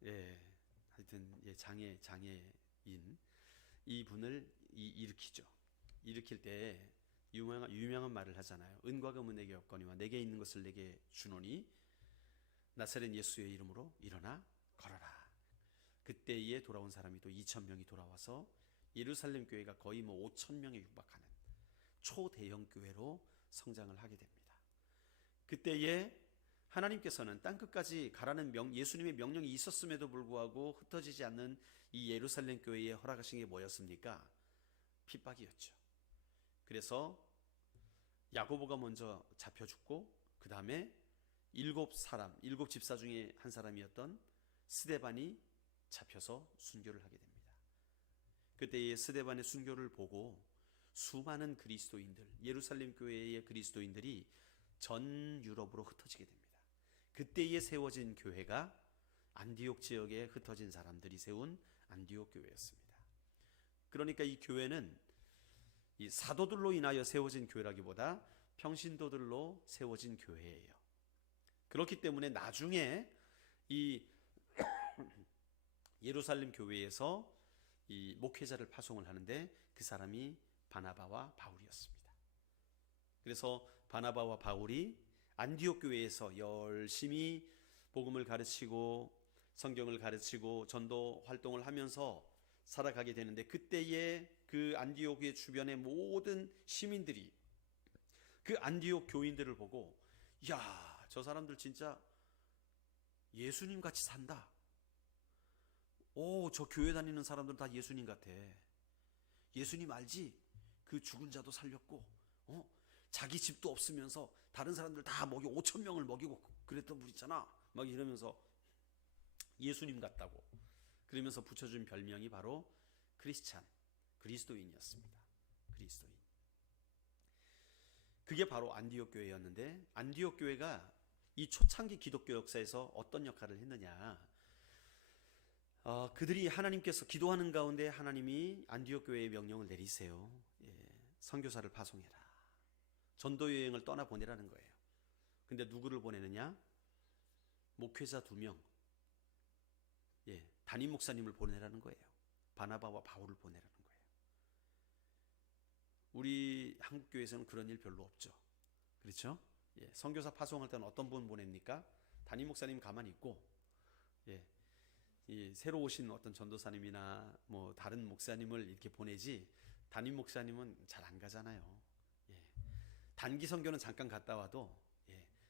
하여튼 장애인 이 분을 일으키죠. 일으킬 때 유명한 말을 하잖아요. 은과 금은 내게 없거니와 내게 있는 것을 내게 주노니 나사렛 예수의 이름으로 일어나 걸어라. 그때에 돌아온 사람이 또 2,000명이 돌아와서 예루살렘 교회가 거의 5,000명에 육박하는 초대형 교회로 성장을 하게 됩니다. 그때에 하나님께서는 땅끝까지 가라는 예수님의 명령이 있었음에도 불구하고 흩어지지 않는 이 예루살렘 교회에 허락하신 게 뭐였습니까? 핍박이었죠. 그래서 야고보가 먼저 잡혀 죽고 그 다음에 7 집사 중에 한 사람이었던 스데반이 잡혀서 순교를 하게 됩니다. 그때의 스데반의 순교를 보고 수많은 그리스도인들, 예루살렘 교회의 그리스도인들이 전 유럽으로 흩어지게 됩니다. 그때에 세워진 교회가 안디옥 지역에 흩어진 사람들이 세운 안디옥 교회였습니다. 그러니까 이 교회는 이 사도들로 인하여 세워진 교회라기보다 평신도들로 세워진 교회예요. 그렇기 때문에 나중에 이 예루살렘 교회에서 이 목회자를 파송을 하는데 그 사람이 바나바와 바울이었습니다. 그래서 바나바와 바울이 안디옥 교회에서 열심히 복음을 가르치고 성경을 가르치고 전도 활동을 하면서 살아가게 되는데, 그때에 그 안디옥의 주변의 모든 시민들이 그 안디옥 교인들을 보고 야, 저 사람들 진짜 예수님 같이 산다. 오, 저 교회 다니는 사람들은 다 예수님 같아. 예수님 알지? 그 죽은 자도 살렸고 자기 집도 없으면서 다른 사람들 다 5,000명을 먹이고 그랬던 분 있잖아. 막 이러면서 예수님 같다고 그러면서 붙여준 별명이 바로 크리스찬, 그리스도인이었습니다. 그리스도인. 그게 바로 안디옥 교회였는데, 안디옥 교회가 이 초창기 기독교 역사에서 어떤 역할을 했느냐, 그들이 하나님께서 기도하는 가운데 하나님이 안디옥 교회의 명령을 내리세요. 선교사를 파송해라. 전도 여행을 떠나보내라는 거예요. 근데 누구를 보내느냐? 목회자 2명, 담임 목사님을 보내라는 거예요. 바나바와 바울을 보내라는 거예요. 우리 한국 교회에서는 그런 일 별로 없죠. 그렇죠? 선교사 파송할 때는 어떤 분 보냅니까? 담임 목사님 가만히 있고, 이 새로 오신 어떤 전도사님이나 뭐 다른 목사님을 이렇게 보내지, 담임 목사님은 잘 안 가잖아요. 단기 선교는 잠깐 갔다 와도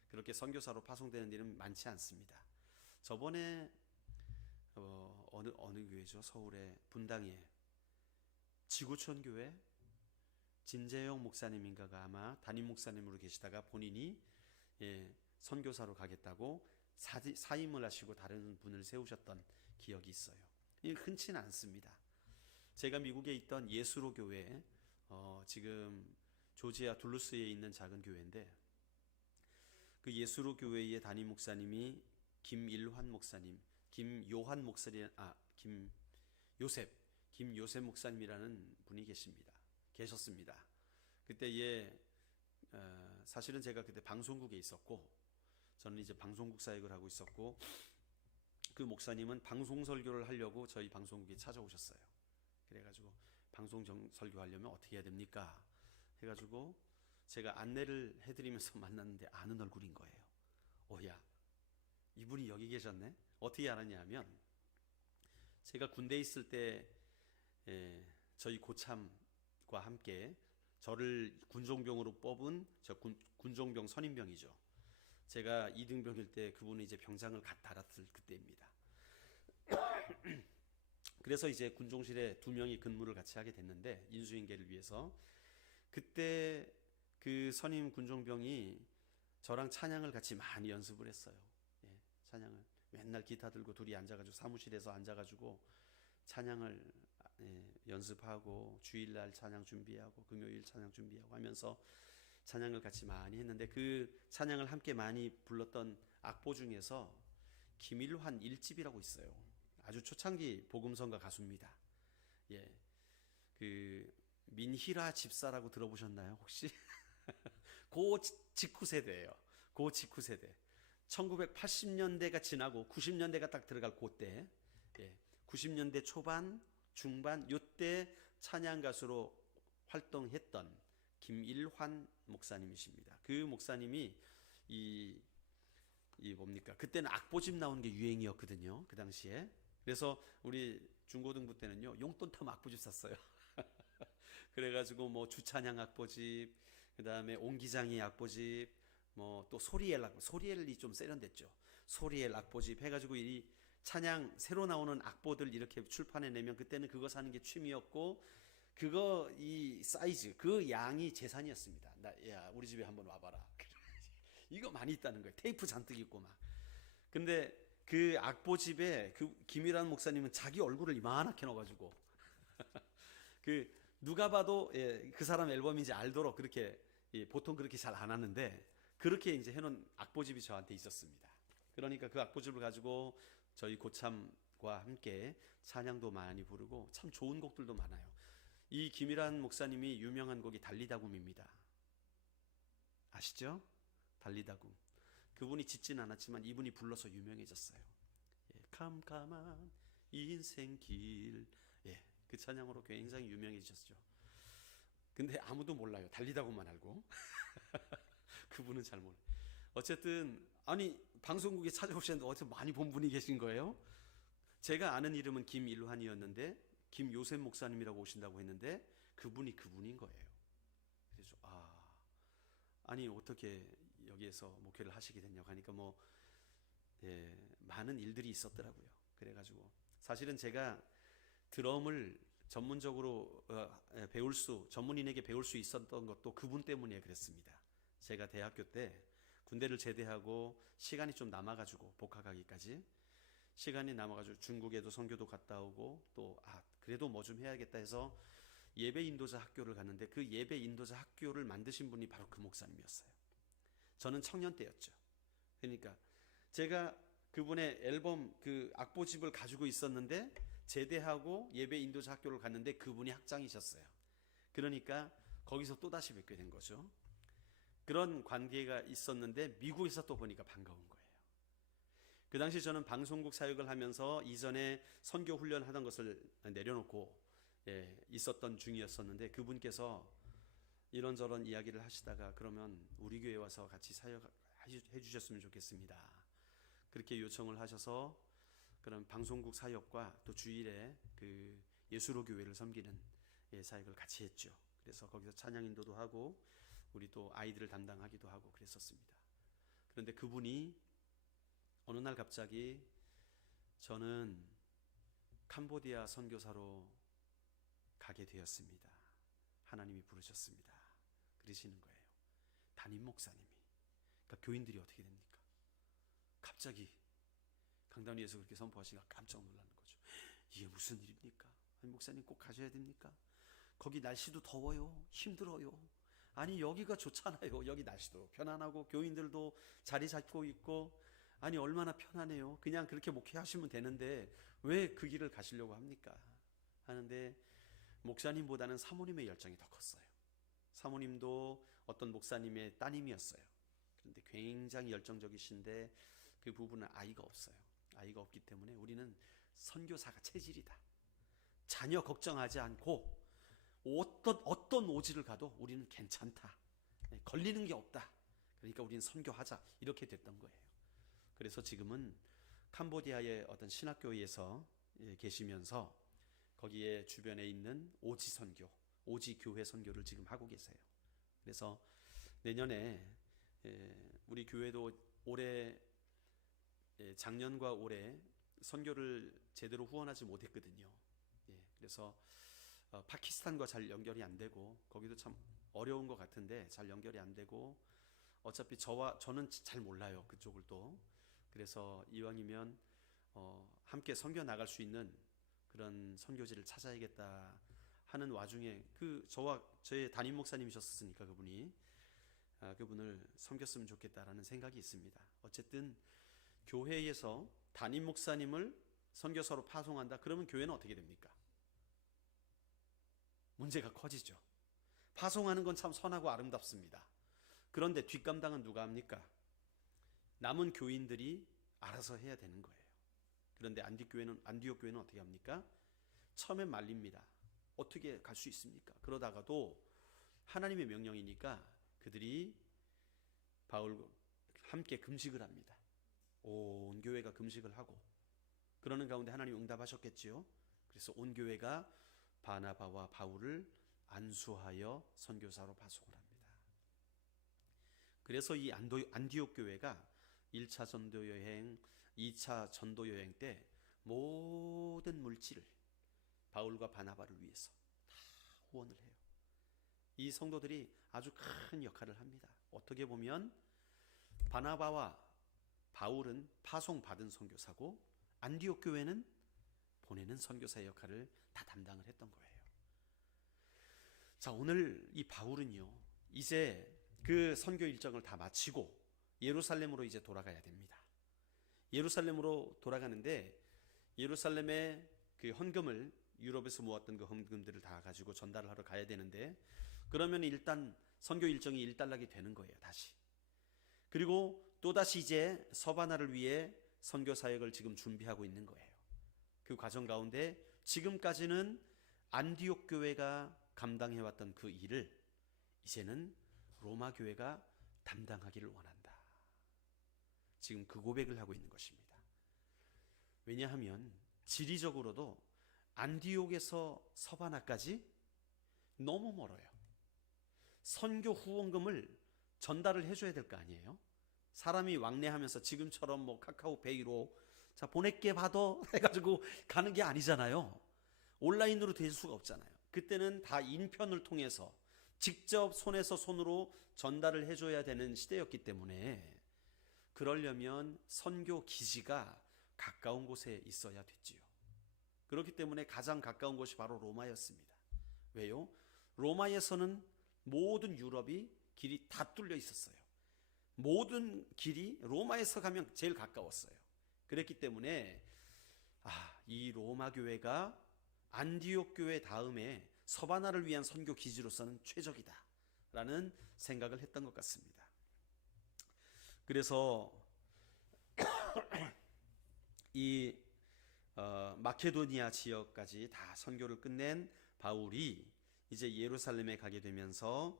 그렇게 선교사로 파송되는 일은 많지 않습니다. 저번에 어느 교회죠? 서울의 분당에 지구촌 교회 진재영 목사님인가가 아마 담임 목사님으로 계시다가 본인이 선교사로 가겠다고 사임을 하시고 다른 분을 세우셨던 기억이 있어요. 흔치는 않습니다. 제가 미국에 있던 예수로 교회, 지금 조지아 둘루스에 있는 작은 교회인데, 그 예수로 교회의 담임 목사님이 김일환 목사님, 김요셉 목사님이라는 분이 계셨습니다. 그때 사실은 제가 그때 방송국에 있었고, 저는 이제 방송국 사역을 하고 있었고, 그 목사님은 방송 설교를 하려고 저희 방송국에 찾아오셨어요. 그래가지고 방송 설교하려면 어떻게 해야 됩니까? 해가지고 제가 안내를 해드리면서 만났는데 아는 얼굴인 거예요. 야, 이분이 여기 계셨네? 어떻게 알았냐 하면, 제가 군대에 있을 때 저희 고참과 함께 저를 군종병으로 뽑은 군종병 선임병이죠. 제가 2등병일 때 그분은 이제 병장을 갓 달았을 그때입니다. 그래서 이제 군종실에 2명이 근무를 같이 하게 됐는데, 인수인계를 위해서. 그때 그 선임 군종병이 저랑 찬양을 같이 많이 연습을 했어요. 찬양을 맨날 기타 들고 둘이 앉아가지고 사무실에서 앉아가지고 찬양을 연습하고, 주일날 찬양 준비하고 금요일 찬양 준비하고 하면서 찬양을 같이 많이 했는데, 그 찬양을 함께 많이 불렀던 악보 중에서 김일환 1집이라고 있어요. 아주 초창기 복음성가 가수입니다. 그 민희라 집사라고 들어보셨나요 혹시? 그 직후 세대예요. 그 직후 세대. 1980년대가 지나고 90년대가 딱 들어갈 그때, 90년대 초반, 중반 요때 찬양 가수로 활동했던 김일환 목사님이십니다. 그 목사님이 이 뭡니까? 그때는 악보집 나오는 게 유행이었거든요. 그 당시에. 그래서 우리 중고등부 때는요, 용돈 타면 악보집 샀어요. 그래가지고 뭐 주찬양 악보집, 그 다음에 옹기장이 악보집, 뭐 또 소리엘이 좀 세련됐죠. 소리엘 악보집 해가지고 이 찬양 새로 나오는 악보들 이렇게 출판해 내면 그때는 그거 사는 게 취미였고, 그거 이 사이즈 그 양이 재산이었습니다. 야 우리 집에 한번 와봐라. 이거 많이 있다는 거예요. 테이프 잔뜩 있고 막. 근데 그 악보집에 그 김일환 목사님은 자기 얼굴을 이만하게 넣어가지고 그 누가 봐도 그 사람 앨범인지 알도록 그렇게 보통 그렇게 잘 안 하는데 그렇게 이제 해놓은 악보집이 저한테 있었습니다. 그러니까 그 악보집을 가지고 저희 고참과 함께 찬양도 많이 부르고 참 좋은 곡들도 많아요. 이 김일환 목사님이 유명한 곡이 달리다굼입니다. 아시죠? 달리다굼. 그분이 짓진 않았지만 이분이 불러서 유명해졌어요. 캄캄한 인생길. 그 찬양으로 굉장히 유명해졌죠. 근데 아무도 몰라요. 달리다굼만 알고. 그분은 잘 몰라요. 어쨌든 아니 방송국에 찾아오셨는데 어디서 많이 본 분이 계신 거예요? 제가 아는 이름은 김일환이었는데 김요셉 목사님이라고 오신다고 했는데 그분인 거예요. 그래서 아니 어떻게 여기에서 목회를 하시게 됐냐고 하니까 많은 일들이 있었더라고요. 그래가지고 사실은 제가 드럼을 전문적으로 전문인에게 배울 수 있었던 것도 그분 때문에 그랬습니다. 제가 대학교 때 군대를 제대하고 시간이 좀 남아가지고 복학하기까지 시간이 남아가지고 중국에도 선교도 갔다 오고 또 그래도 뭐 좀 해야겠다 해서 예배 인도자 학교를 갔는데 그 예배 인도자 학교를 만드신 분이 바로 그 목사님이었어요. 저는 청년 때였죠. 그러니까 제가 그분의 앨범 그 악보집을 가지고 있었는데 제대하고 예배 인도자 학교를 갔는데 그분이 학장이셨어요. 그러니까 거기서 또다시 뵙게 된 거죠. 그런 관계가 있었는데 미국에서 또 보니까 반가운 거예요. 그 당시 저는 방송국 사역을 하면서 이전에 선교 훈련하던 것을 내려놓고 있었던 중이었었는데 그분께서 이런저런 이야기를 하시다가 그러면 우리 교회 와서 같이 사역해 주셨으면 좋겠습니다. 그렇게 요청을 하셔서 그런 방송국 사역과 또 주일에 그 예수로 교회를 섬기는 사역을 같이 했죠. 그래서 거기서 찬양 인도도 하고 우리 또 아이들을 담당하기도 하고 그랬었습니다. 그런데 그분이 어느 날 갑자기 저는 캄보디아 선교사로 가게 되었습니다. 하나님이 부르셨습니다. 그러시는 거예요. 담임 목사님이. 그러니까 교인들이 어떻게 됩니까? 갑자기 강단 위에서 그렇게 선포하시니까 깜짝 놀라는 거죠. 이게 무슨 일입니까? 아니, 목사님 꼭 가셔야 됩니까? 거기 날씨도 더워요. 힘들어요. 아니 여기가 좋잖아요. 여기 날씨도 편안하고 교인들도 자리 잡고 있고 아니 얼마나 편하네요. 그냥 그렇게 목회하시면 되는데 왜 그 길을 가시려고 합니까? 하는데 목사님보다는 사모님의 열정이 더 컸어요. 사모님도 어떤 목사님의 따님이었어요. 그런데 굉장히 열정적이신데 그 부부는 아이가 없어요. 아이가 없기 때문에 우리는 선교사가 체질이다. 자녀 걱정하지 않고 어떤 오지를 가도 우리는 괜찮다. 걸리는 게 없다. 그러니까 우리는 선교하자. 이렇게 됐던 거예요. 그래서 지금은 캄보디아의 어떤 신학교에서 계시면서 거기에 주변에 있는 오지 선교, 오지 교회 선교를 지금 하고 계세요. 그래서 내년에 우리 교회도 올해 작년과 올해 선교를 제대로 후원하지 못했거든요. 그래서 파키스탄과 잘 연결이 안 되고 거기도 참 어려운 것 같은데 잘 연결이 안 되고 어차피 저는 잘 몰라요. 그쪽을 또. 그래서 이왕이면 함께 선교 나갈 수 있는 그런 선교지를 찾아야겠다 하는 와중에 저의 담임 목사님이셨으니까 그분을 섬겼으면 좋겠다라는 생각이 있습니다. 어쨌든 교회에서 담임 목사님을 선교사로 파송한다. 그러면 교회는 어떻게 됩니까? 문제가 커지죠. 파송하는 건 참 선하고 아름답습니다. 그런데 뒷감당은 누가 합니까? 남은 교인들이 알아서 해야 되는 거예요. 그런데 안디옥 교회는 어떻게 합니까? 처음엔 말립니다. 어떻게 갈 수 있습니까? 그러다가도 하나님의 명령이니까 그들이 바울과 함께 금식을 합니다. 온 교회가 금식을 하고 그러는 가운데 하나님이 응답하셨겠지요. 그래서 온 교회가 바나바와 바울을 안수하여 선교사로 파송을 합니다. 그래서 이 안디옥 교회가 1차 전도 여행, 2차 전도 여행 때 모든 물질을 바울과 바나바를 위해서 다 후원을 해요. 이 성도들이 아주 큰 역할을 합니다. 어떻게 보면 바나바와 바울은 파송받은 선교사고 안디옥 교회는 보내는 선교사의 역할을 다 담당을 했던 거예요. 자, 오늘 이 바울은요, 이제 그 선교 일정을 다 마치고 예루살렘으로 이제 돌아가야 됩니다. 예루살렘으로 돌아가는데 예루살렘에 그 헌금을 유럽에서 모았던 그 헌금들을 다 가지고 전달을 하러 가야 되는데 그러면 일단 선교 일정이 일단락이 되는 거예요. 다시. 그리고 또다시 이제 서바나를 위해 선교 사역을 지금 준비하고 있는 거예요. 그 과정 가운데 지금까지는 안디옥 교회가 감당해왔던 그 일을 이제는 로마 교회가 담당하기를 원한다. 지금 그 고백을 하고 있는 것입니다. 왜냐하면 지리적으로도 안디옥에서 서바나까지 너무 멀어요. 선교 후원금을 전달을 해줘야 될 거 아니에요. 사람이 왕래하면서 지금처럼 뭐 카카오페이로 자 보낼게 받아 해가지고 가는 게 아니잖아요. 온라인으로 될 수가 없잖아요. 그때는 다 인편을 통해서 직접 손에서 손으로 전달을 해줘야 되는 시대였기 때문에 그러려면 선교 기지가 가까운 곳에 있어야 됐지요. 그렇기 때문에 가장 가까운 곳이 바로 로마였습니다. 왜요? 로마에서는 모든 유럽이 길이 다 뚫려 있었어요. 모든 길이 로마에서 가면 제일 가까웠어요. 그랬기 때문에 이 로마 교회가 안디옥 교회 다음에 서바나를 위한 선교 기지로서는 최적이다 라는 생각을 했던 것 같습니다. 그래서 이 마케도니아 지역까지 다 선교를 끝낸 바울이 이제 예루살렘에 가게 되면서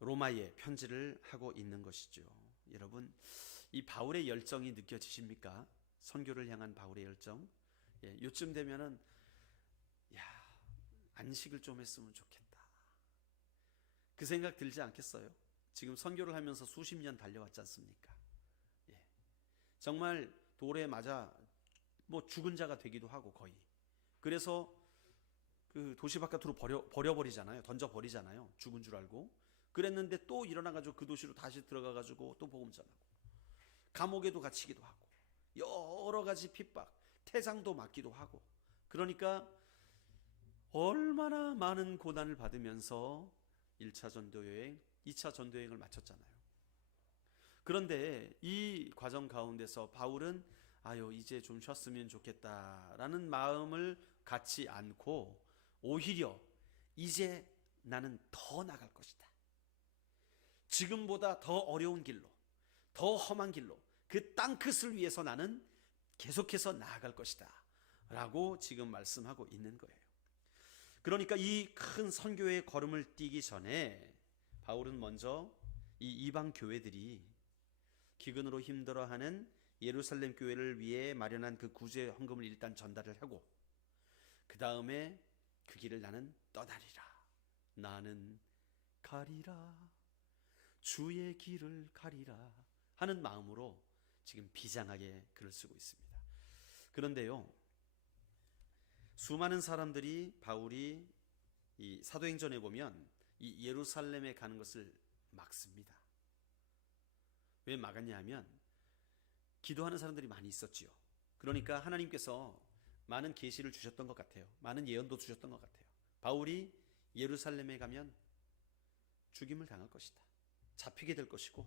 로마에 편지를 하고 있는 것이죠. 여러분, 이 바울의 열정이 느껴지십니까? 선교를 향한 바울의 열정. 요쯤 되면은 안식을 좀 했으면 좋겠다. 그 생각 들지 않겠어요? 지금 선교를 하면서 수십 년 달려왔지 않습니까? 정말 돌에 맞아 뭐 죽은 자가 되기도 하고 거의. 그래서 그 도시 바깥으로 버려버리잖아요. 던져버리잖아요. 죽은 줄 알고. 그랬는데 또 일어나가지고 그 도시로 다시 들어가가지고 또 복음 전하고 감옥에도 갇히기도 하고 여러 가지 핍박, 태장도 맞기도 하고 그러니까 얼마나 많은 고난을 받으면서 1차 전도여행, 2차 전도여행을 마쳤잖아요. 그런데 이 과정 가운데서 바울은 이제 좀 쉬었으면 좋겠다라는 마음을 갖지 않고 오히려 이제 나는 더 나갈 것이다. 지금보다 더 어려운 길로, 더 험한 길로 그 땅끝을 위해서 나는 계속해서 나아갈 것이다 라고 지금 말씀하고 있는 거예요. 그러니까 이 큰 선교의 걸음을 띄기 전에 바울은 먼저 이 이방 교회들이 기근으로 힘들어하는 예루살렘 교회를 위해 마련한 그 구제 헌금을 일단 전달을 하고 그 다음에 그 길을 나는 떠나리라. 나는 가리라. 주의 길을 가리라 하는 마음으로 지금 비장하게 글을 쓰고 있습니다. 그런데요, 수많은 사람들이 바울이 이 사도행전에 보면 이 예루살렘에 가는 것을 막습니다. 왜 막았냐 하면 기도하는 사람들이 많이 있었지요. 그러니까 하나님께서 많은 계시를 주셨던 것 같아요. 많은 예언도 주셨던 것 같아요. 바울이 예루살렘에 가면 죽임을 당할 것이다. 잡히게 될 것이고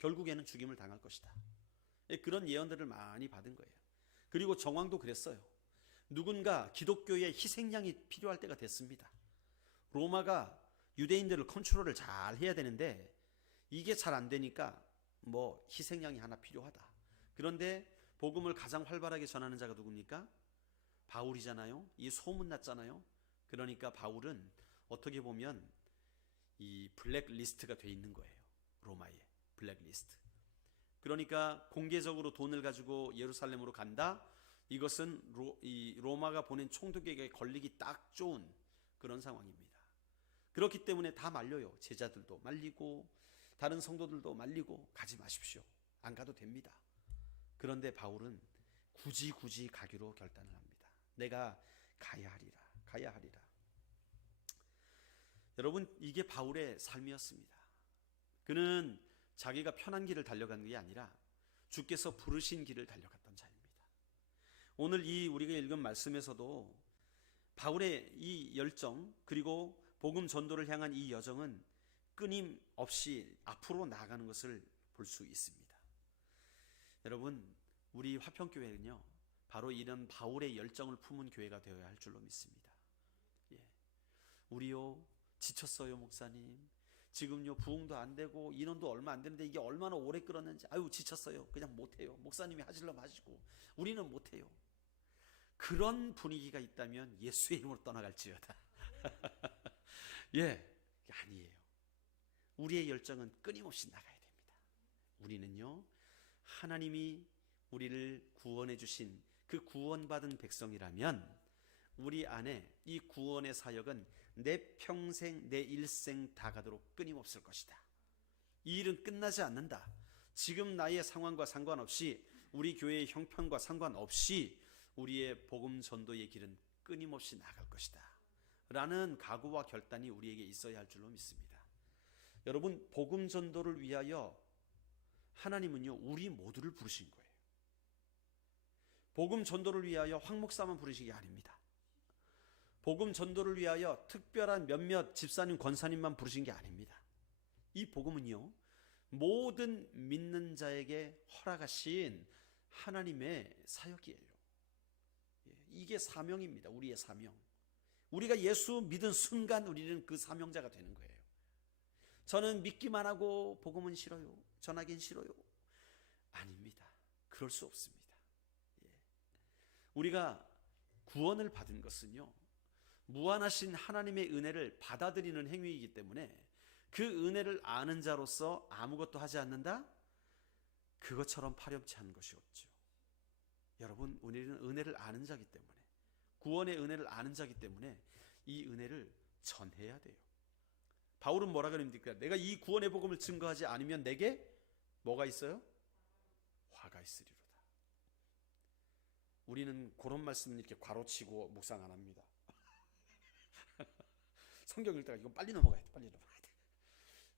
결국에는 죽임을 당할 것이다. 그런 예언들을 많이 받은 거예요. 그리고 정왕도 그랬어요. 누군가 기독교의 희생양이 필요할 때가 됐습니다. 로마가 유대인들을 컨트롤을 잘 해야 되는데 이게 잘 안 되니까 뭐 희생양이 하나 필요하다. 그런데 복음을 가장 활발하게 전하는 자가 누굽니까? 바울이잖아요. 이 소문났잖아요. 그러니까 바울은 어떻게 보면 이 블랙리스트가 돼 있는 거예요. 로마의 블랙리스트. 그러니까 공개적으로 돈을 가지고 예루살렘으로 간다. 이것은 이 로마가 보낸 총독에게 걸리기 딱 좋은 그런 상황입니다. 그렇기 때문에 다 말려요. 제자들도 말리고 다른 성도들도 말리고 가지 마십시오. 안 가도 됩니다. 그런데 바울은 굳이 가기로 결단을 합니다. 내가 가야 하리라. 여러분, 이게 바울의 삶이었습니다. 그는 자기가 편한 길을 달려간 게 아니라 주께서 부르신 길을 달려갔던 자입니다. 오늘 이 우리가 읽은 말씀에서도 바울의 이 열정, 그리고 복음 전도를 향한 이 여정은 끊임없이 앞으로 나아가는 것을 볼 수 있습니다. 여러분, 우리 화평교회는요, 바로 이런 바울의 열정을 품은 교회가 되어야 할 줄로 믿습니다. 우리요, 지쳤어요 목사님. 지금요 부흥도 안 되고 인원도 얼마 안 되는데 이게 얼마나 오래 끌었는지, 아유 지쳤어요. 그냥 못해요. 목사님이 하시려면 하시고 우리는 못해요. 그런 분위기가 있다면 예수의 이름으로 떠나갈지어다. 아니에요. 우리의 열정은 끊임없이 나가야 됩니다. 우리는요, 하나님이 우리를 구원해 주신 그 구원받은 백성이라면 우리 안에 이 구원의 사역은 내 평생, 내 일생 다 가도록 끊임없을 것이다. 이 일은 끝나지 않는다. 지금 나의 상황과 상관없이, 우리 교회의 형편과 상관없이 우리의 복음 전도의 길은 끊임없이 나갈 것이다 라는 각오와 결단이 우리에게 있어야 할 줄로 믿습니다. 여러분, 복음 전도를 위하여 하나님은요 우리 모두를 부르신 거예요. 복음 전도를 위하여 황 목사만 부르신 게 아닙니다. 복음 전도를 위하여 특별한 몇몇 집사님, 권사님만 부르신 게 아닙니다. 이 복음은요 모든 믿는 자에게 허락하신 하나님의 사역이에요. 이게 사명입니다. 우리의 사명. 우리가 예수 믿은 순간 우리는 그 사명자가 되는 거예요. 저는 믿기만 하고 복음은 싫어요, 전하긴 싫어요. 아닙니다. 그럴 수 없습니다. 우리가 구원을 받은 것은요 무한하신 하나님의 은혜를 받아들이는 행위이기 때문에 그 은혜를 아는 자로서 아무것도 하지 않는다? 그것처럼 파렴치 한 것이 없죠. 여러분, 우리는 은혜를 아는 자기 때문에, 구원의 은혜를 아는 자기 때문에 이 은혜를 전해야 돼요. 바울은 뭐라 그럽니까? 내가 이 구원의 복음을 증거하지 않으면 내게 뭐가 있어요? 화가 있으리로다. 우리는 그런 말씀을 이렇게 괄호치고 묵상 안 합니다. 성경 읽다가 이건 빨리 넘어가야 돼.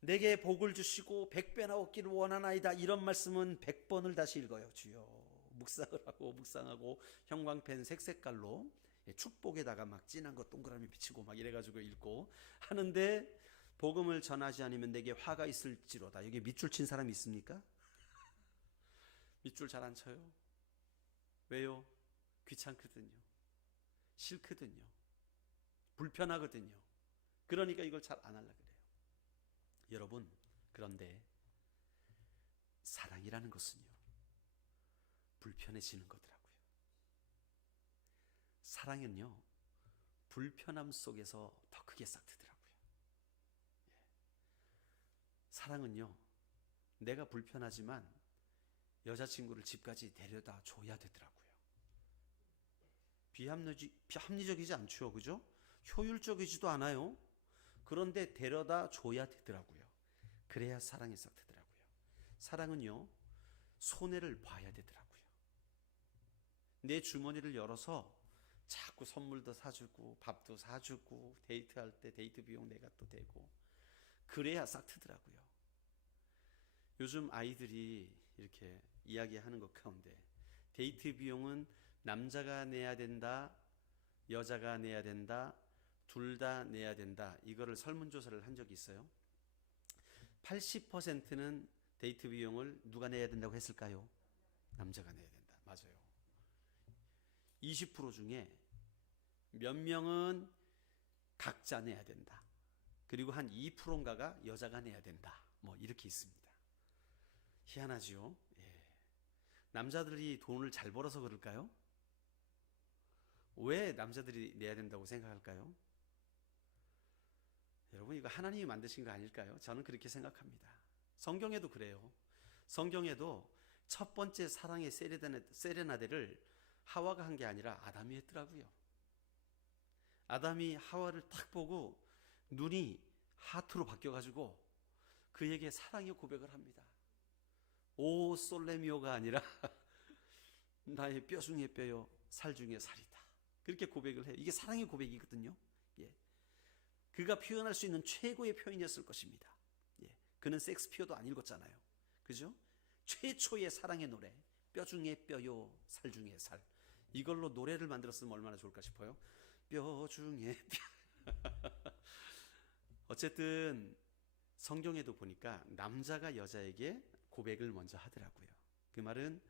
내게 복을 주시고 100배나 얻기를 원하나이다. 이런 말씀은 100번을 다시 읽어요. 주여. 묵상을 하고 묵상하고 형광펜 색깔로 축복에다가 막 진한 거 동그라미 비치고 막 이래가지고 읽고 하는데, 복음을 전하지 않으면 내게 화가 있을지로다. 여기 밑줄 친 사람이 있습니까? 밑줄 잘 안 쳐요. 왜요? 귀찮거든요. 싫거든요. 불편하거든요. 그러니까 이걸 잘 안 하려고 그래요. 여러분, 그런데 사랑이라는 것은요 불편해지는 거더라고요. 사랑은요 불편함 속에서 더 크게 싹트더라고요. 사랑은요 내가 불편하지만 여자친구를 집까지 데려다 줘야 되더라고요. 비합리적이지 않죠, 그죠? 효율적이지도 않아요. 그런데 데려다 줘야 되더라고요. 그래야 사랑이 싹트더라고요. 사랑은요 손해를 봐야 되더라고요. 내 주머니를 열어서 자꾸 선물도 사주고 밥도 사주고 데이트할 때 데이트 비용 내가 또 대고 그래야 싹트더라고요. 요즘 아이들이 이렇게 이야기하는 것 가운데 데이트 비용은 남자가 내야 된다, 여자가 내야 된다, 둘 다 내야 된다, 이거를 설문조사를 한 적이 있어요. 80%는 데이트 비용을 누가 내야 된다고 했을까요? 남자가 내야 된다. 맞아요. 20% 중에 몇 명은 각자 내야 된다. 그리고 한 2%인가가 여자가 내야 된다. 뭐 이렇게 있습니다. 희한하죠? 남자들이 돈을 잘 벌어서 그럴까요? 왜 남자들이 내야 된다고 생각할까요? 여러분, 이거 하나님이 만드신 거 아닐까요? 저는 그렇게 생각합니다. 성경에도 그래요. 성경에도 첫 번째 사랑의 세레나데를 하와가 한 게 아니라 아담이 했더라고요. 아담이 하와를 딱 보고 눈이 하트로 바뀌어가지고 그에게 사랑의 고백을 합니다. 오 솔레미오가 아니라 나의 뼈 중에 뼈요 살 중에 살이다. 그렇게 고백을 해요. 이게 사랑의 고백이거든요. 예. 그가 표현할 수 있는 최고의 표현이었을 것입니다. 예. 그는 섹스피어도 안 읽었잖아요. 그죠? 최초의 사랑의 노래, 뼈 중에 뼈요 살 중에 살. 이걸로 노래를 만들었으면 얼마나 좋을까 싶어요. 뼈 중에 뼈. 어쨌든 성경에도 보니까 남자가 여자에게 고백을 먼저 하더라고요. 그 말은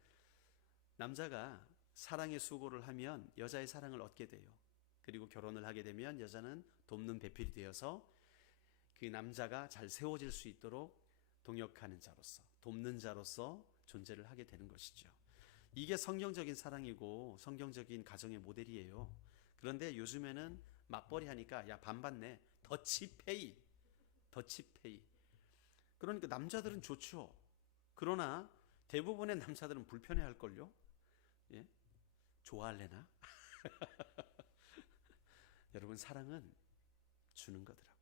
남자가 사랑의 수고를 하면 여자의 사랑을 얻게 돼요. 그리고 결혼을 하게 되면 여자는 돕는 배필이 되어서 그 남자가 잘 세워질 수 있도록 동역하는 자로서, 돕는 자로서 존재를 하게 되는 것이죠. 이게 성경적인 사랑이고 성경적인 가정의 모델이에요. 그런데 요즘에는 맞벌이 하니까 야 반반 내, 더치페이. 그러니까 남자들은 좋죠. 그러나 대부분의 남자들은 불편해할걸요. 예? 좋아할래나? 여러분, 사랑은 주는 거더라고요.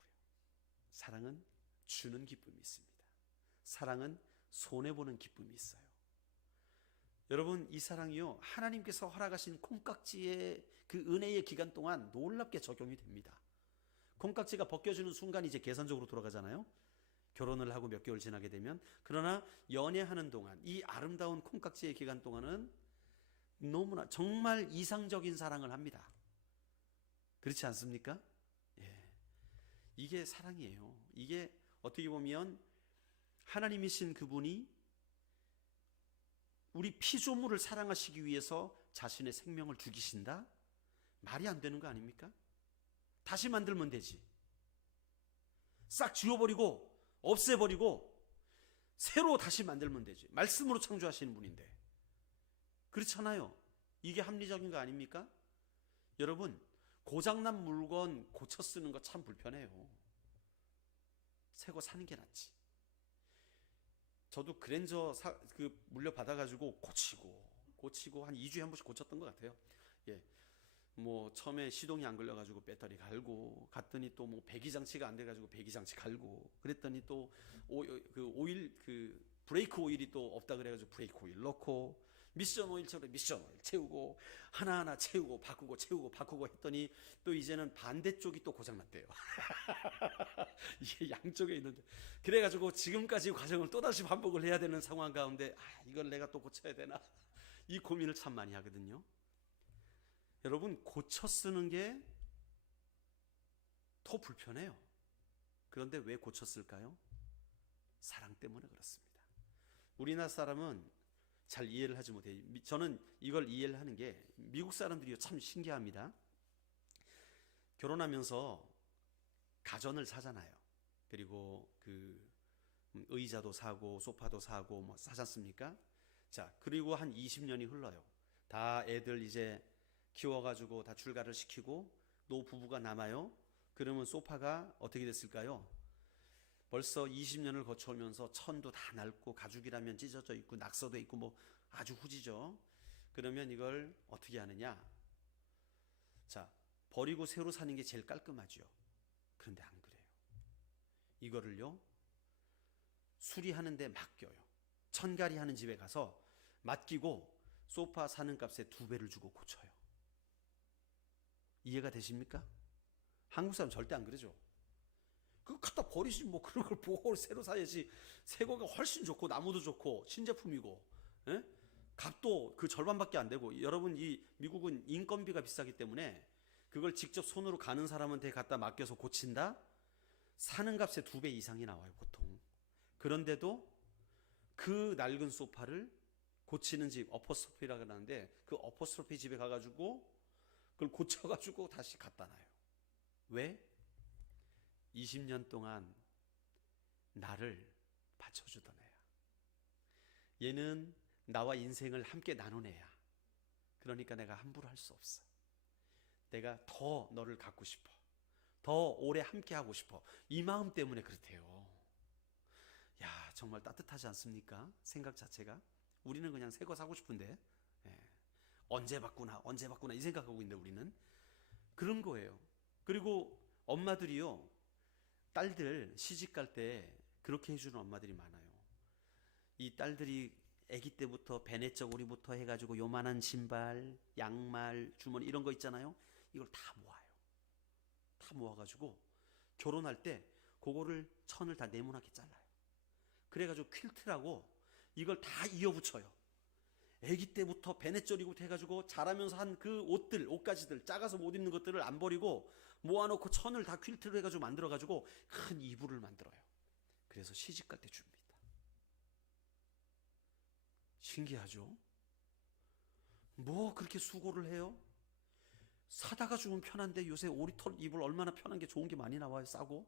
사랑은 주는 기쁨이 있습니다. 사랑은 손해보는 기쁨이 있어요. 여러분, 이 사랑이요, 하나님께서 허락하신 콩깍지의 그 은혜의 기간 동안 놀랍게 적용이 됩니다. 콩깍지가 벗겨지는 순간 이제 계산적으로 돌아가잖아요. 결혼을 하고 몇 개월 지나게 되면. 그러나 연애하는 동안, 이 아름다운 콩깍지의 기간 동안은 너무나 정말 이상적인 사랑을 합니다. 그렇지 않습니까? 예. 이게 사랑이에요. 이게 어떻게 보면 하나님이신 그분이 우리 피조물을 사랑하시기 위해서 자신의 생명을 죽이신다? 말이 안 되는 거 아닙니까? 다시 만들면 되지. 싹 지워버리고 없애버리고 새로 다시 만들면 되지. 말씀으로 창조하시는 분인데. 그렇잖아요. 이게 합리적인 거 아닙니까? 여러분, 고장난 물건 고쳐 쓰는 거 참 불편해요. 새 거 사는 게 낫지. 저도 그랜저 물려받아가지고 고치고 한 2주에 한 번씩 고쳤던 것 같아요. 예. 뭐 처음에 시동이 안 걸려가지고 배터리 갈고, 갔더니 또 뭐 배기장치가 안 돼가지고 배기장치 갈고, 그랬더니 또 오일 브레이크 오일이 또 없다 그래가지고 브레이크 오일 넣고, 미션 오일처럼 미션 오일 채우고, 하나하나 채우고 바꾸고 했더니 또 이제는 반대쪽이 또 고장났대요. 이게 양쪽에 있는데, 그래가지고 지금까지 과정을 또다시 반복을 해야 되는 상황 가운데 이걸 내가 또 고쳐야 되나, 이 고민을 참 많이 하거든요. 여러분, 고쳐 쓰는 게 더 불편해요. 그런데 왜 고쳤을까요? 사랑 때문에 그렇습니다. 우리나라 사람은 잘 이해를 하지 못해요. 저는 이걸 이해를 하는 게, 미국 사람들이 참 신기합니다. 결혼하면서 가전을 사잖아요. 그리고 의자도 사고 소파도 사고 뭐 사지 않습니까? 자, 그리고 한 20년이 흘러요. 다 애들 이제 키워가지고 다 출가를 시키고 노부부가 남아요. 그러면 소파가 어떻게 됐을까요? 벌써 20년을 거쳐오면서 천도 다 낡고 가죽이라면 찢어져 있고 낙서도 있고 뭐 아주 후지죠. 그러면 이걸 어떻게 하느냐? 자, 버리고 새로 사는 게 제일 깔끔하죠. 그런데 안 그래요. 이거를요, 수리하는데 맡겨요. 천갈이 하는 집에 가서 맡기고 소파 사는 값에 2배를 주고 고쳐요. 이해가 되십니까? 한국 사람 절대 안 그러죠. 그거 갖다 버리지 뭐, 그런 걸 보고 새로 사야지. 새 거가 훨씬 좋고 나무도 좋고 신제품이고, 예? 값도 그 절반밖에 안 되고. 여러분, 이 미국은 인건비가 비싸기 때문에 그걸 직접 손으로 가는 사람한테 갖다 맡겨서 고친다? 사는 값의 2배 이상이 나와요, 보통. 그런데도 그 낡은 소파를 고치는 집, 어퍼스토피라고 하는데, 그 어퍼스토피 집에 가가지고 그걸 고쳐가지고 다시 갖다 놔요. 왜? 20년 동안 나를 받쳐주던 애야. 얘는 나와 인생을 함께 나눈 애야. 그러니까 내가 함부로 할 수 없어. 내가 더 너를 갖고 싶어. 더 오래 함께 하고 싶어. 이 마음 때문에 그렇대요. 야, 정말 따뜻하지 않습니까? 생각 자체가. 우리는 그냥 새 거 사고 싶은데, 예. 언제 바꾸나 이 생각하고 있는데 우리는 그런 거예요. 그리고 엄마들이요, 딸들 시집 갈 때 그렇게 해주는 엄마들이 많아요. 이 딸들이 아기 때부터 배냇저고리부터 해가지고 요만한 신발, 양말, 주머니 이런 거 있잖아요. 이걸 다 모아요. 다 모아가지고 결혼할 때 그거를 천을 다 네모나게 잘라요. 그래가지고 퀼트라고 이걸 다 이어붙여요. 아기 때부터 배냇저리부터 해가지고 자라면서 한 그 옷들, 옷가지들, 작아서 못 입는 것들을 안 버리고 모아놓고 천을 다 퀼트로 해가지고 만들어가지고 큰 이불을 만들어요. 그래서 시집 갈 때 줍니다. 신기하죠? 뭐 그렇게 수고를 해요? 사다가 주면 편한데 요새 오리털 이불 얼마나 편한 게 좋은 게 많이 나와요, 싸고.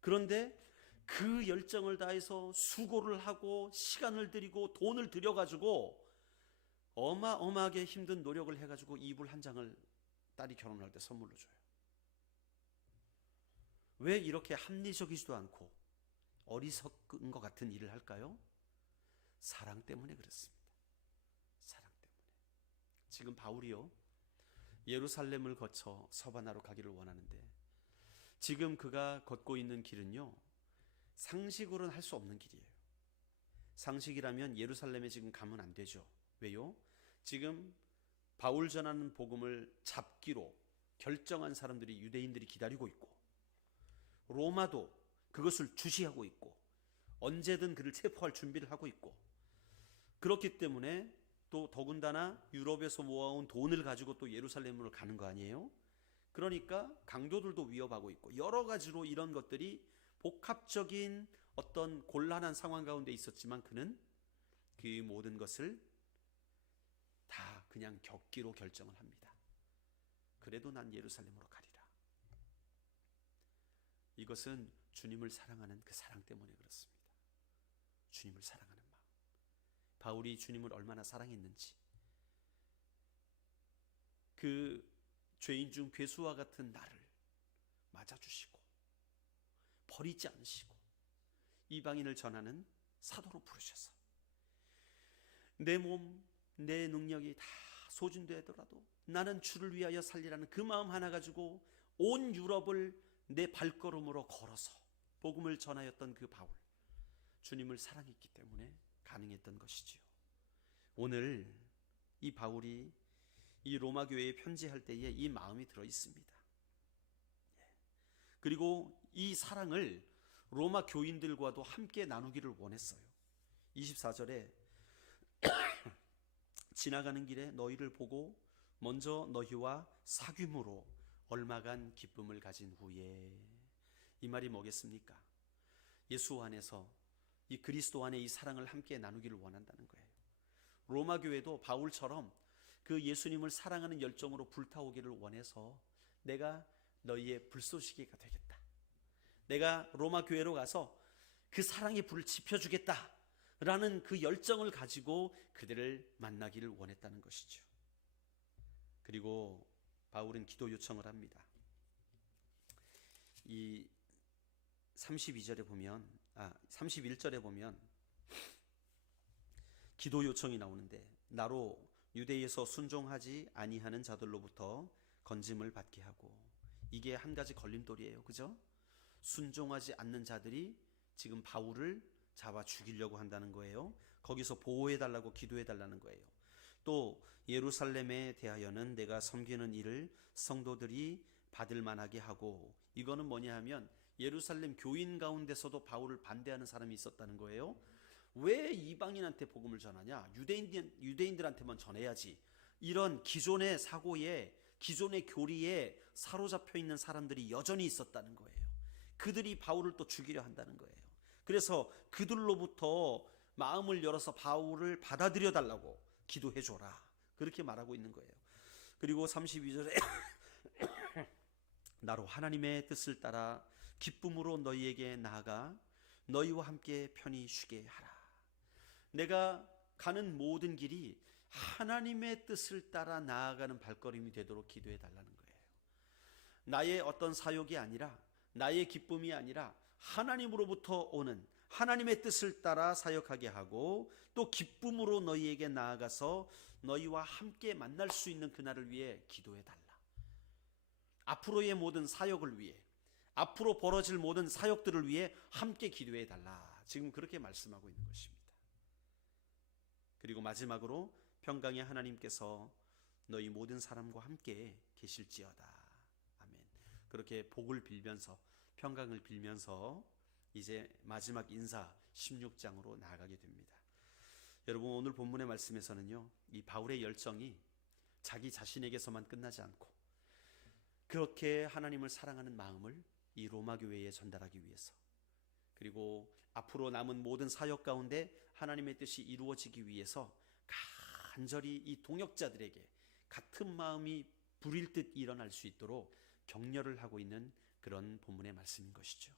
그런데 그 열정을 다해서 수고를 하고 시간을 들이고 돈을 들여가지고 어마어마하게 힘든 노력을 해가지고 이불 한 장을 딸이 결혼할 때 선물로 줘요. 왜 이렇게 합리적이지도 않고 어리석은 것 같은 일을 할까요? 사랑 때문에 그렇습니다. 사랑 때문에. 지금 바울이요, 예루살렘을 거쳐 서바나로 가기를 원하는데 지금 그가 걷고 있는 길은요, 상식으로는 할 수 없는 길이에요. 상식이라면 예루살렘에 지금 가면 안 되죠. 왜요? 지금 바울 전하는 복음을 잡기로 결정한 사람들이, 유대인들이 기다리고 있고, 로마도 그것을 주시하고 있고, 언제든 그를 체포할 준비를 하고 있고, 그렇기 때문에 또 더군다나 유럽에서 모아온 돈을 가지고 또 예루살렘으로 가는 거 아니에요? 그러니까 강도들도 위협하고 있고, 여러 가지로 이런 것들이 복합적인 어떤 곤란한 상황 가운데 있었지만 그는 그 모든 것을 다 그냥 겪기로 결정을 합니다. 그래도 난 예루살렘으로 가리라. 이것은 주님을 사랑하는 그 사랑 때문에 그렇습니다. 주님을 사랑하는 마음. 바울이 주님을 얼마나 사랑했는지, 그 죄인 중 괴수와 같은 나를 맞아주시고 버리지 않으시고 이방인을 전하는 사도로 부르셔서 내 몸, 내 능력이 다 소진되더라도 나는 주를 위하여 살리라는 그 마음 하나 가지고 온 유럽을 내 발걸음으로 걸어서 복음을 전하였던 그 바울, 주님을 사랑했기 때문에 가능했던 것이지요. 오늘 이 바울이 이 로마 교회에 편지할 때에 이 마음이 들어 있습니다. 그리고 이 사랑을 로마 교인들과도 함께 나누기를 원했어요. 24절에 지나가는 길에 너희를 보고 먼저 너희와 사귐으로 얼마간 기쁨을 가진 후에, 이 말이 뭐겠습니까? 예수 안에서, 이 그리스도 안에 이 사랑을 함께 나누기를 원한다는 거예요. 로마 교회도 바울처럼 그 예수님을 사랑하는 열정으로 불타오기를 원해서 내가 너희의 불쏘시개가 되겠다, 내가 로마 교회로 가서 그 사랑의 불을 지펴주겠다 라는 그 열정을 가지고 그들을 만나기를 원했다는 것이죠. 그리고 바울은 기도 요청을 합니다. 이 31절에 보면 기도 요청이 나오는데, 나로 유대에서 순종하지 아니하는 자들로부터 건짐을 받게 하고, 이게 한 가지 걸림돌이에요. 그죠? 순종하지 않는 자들이 지금 바울을 잡아 죽이려고 한다는 거예요. 거기서 보호해달라고 기도해달라는 거예요. 또 예루살렘에 대하여는 내가 섬기는 일을 성도들이 받을 만하게 하고, 이거는 뭐냐 하면 예루살렘 교인 가운데서도 바울을 반대하는 사람이 있었다는 거예요. 왜 이방인한테 복음을 전하냐? 유대인들한테만 전해야지. 이런 기존의 사고에, 기존의 교리에 사로잡혀 있는 사람들이 여전히 있었다는 거예요. 그들이 바울을 또 죽이려 한다는 거예요. 그래서 그들로부터 마음을 열어서 바울을 받아들여 달라고 기도해 줘라, 그렇게 말하고 있는 거예요. 그리고 32절에 나로 하나님의 뜻을 따라 기쁨으로 너희에게 나아가 너희와 함께 편히 쉬게 하라. 내가 가는 모든 길이 하나님의 뜻을 따라 나아가는 발걸음이 되도록 기도해 달라는 거예요. 나의 어떤 사역이 아니라, 나의 기쁨이 아니라 하나님으로부터 오는 하나님의 뜻을 따라 사역하게 하고, 또 기쁨으로 너희에게 나아가서 너희와 함께 만날 수 있는 그날을 위해 기도해 달라. 앞으로의 모든 사역을 위해, 앞으로 벌어질 모든 사역들을 위해 함께 기도해 달라. 지금 그렇게 말씀하고 있는 것입니다. 그리고 마지막으로 평강의 하나님께서 너희 모든 사람과 함께 계실지어다. 아멘. 그렇게 복을 빌면서, 평강을 빌면서 이제 마지막 인사 16장으로 나아가게 됩니다. 여러분, 오늘 본문의 말씀에서는요, 이 바울의 열정이 자기 자신에게서만 끝나지 않고 그렇게 하나님을 사랑하는 마음을 이 로마 교회에 전달하기 위해서, 그리고 앞으로 남은 모든 사역 가운데 하나님의 뜻이 이루어지기 위해서 간절히 이 동역자들에게 같은 마음이 불일 듯 일어날 수 있도록 격려를 하고 있는 그런 본문의 말씀인 것이죠.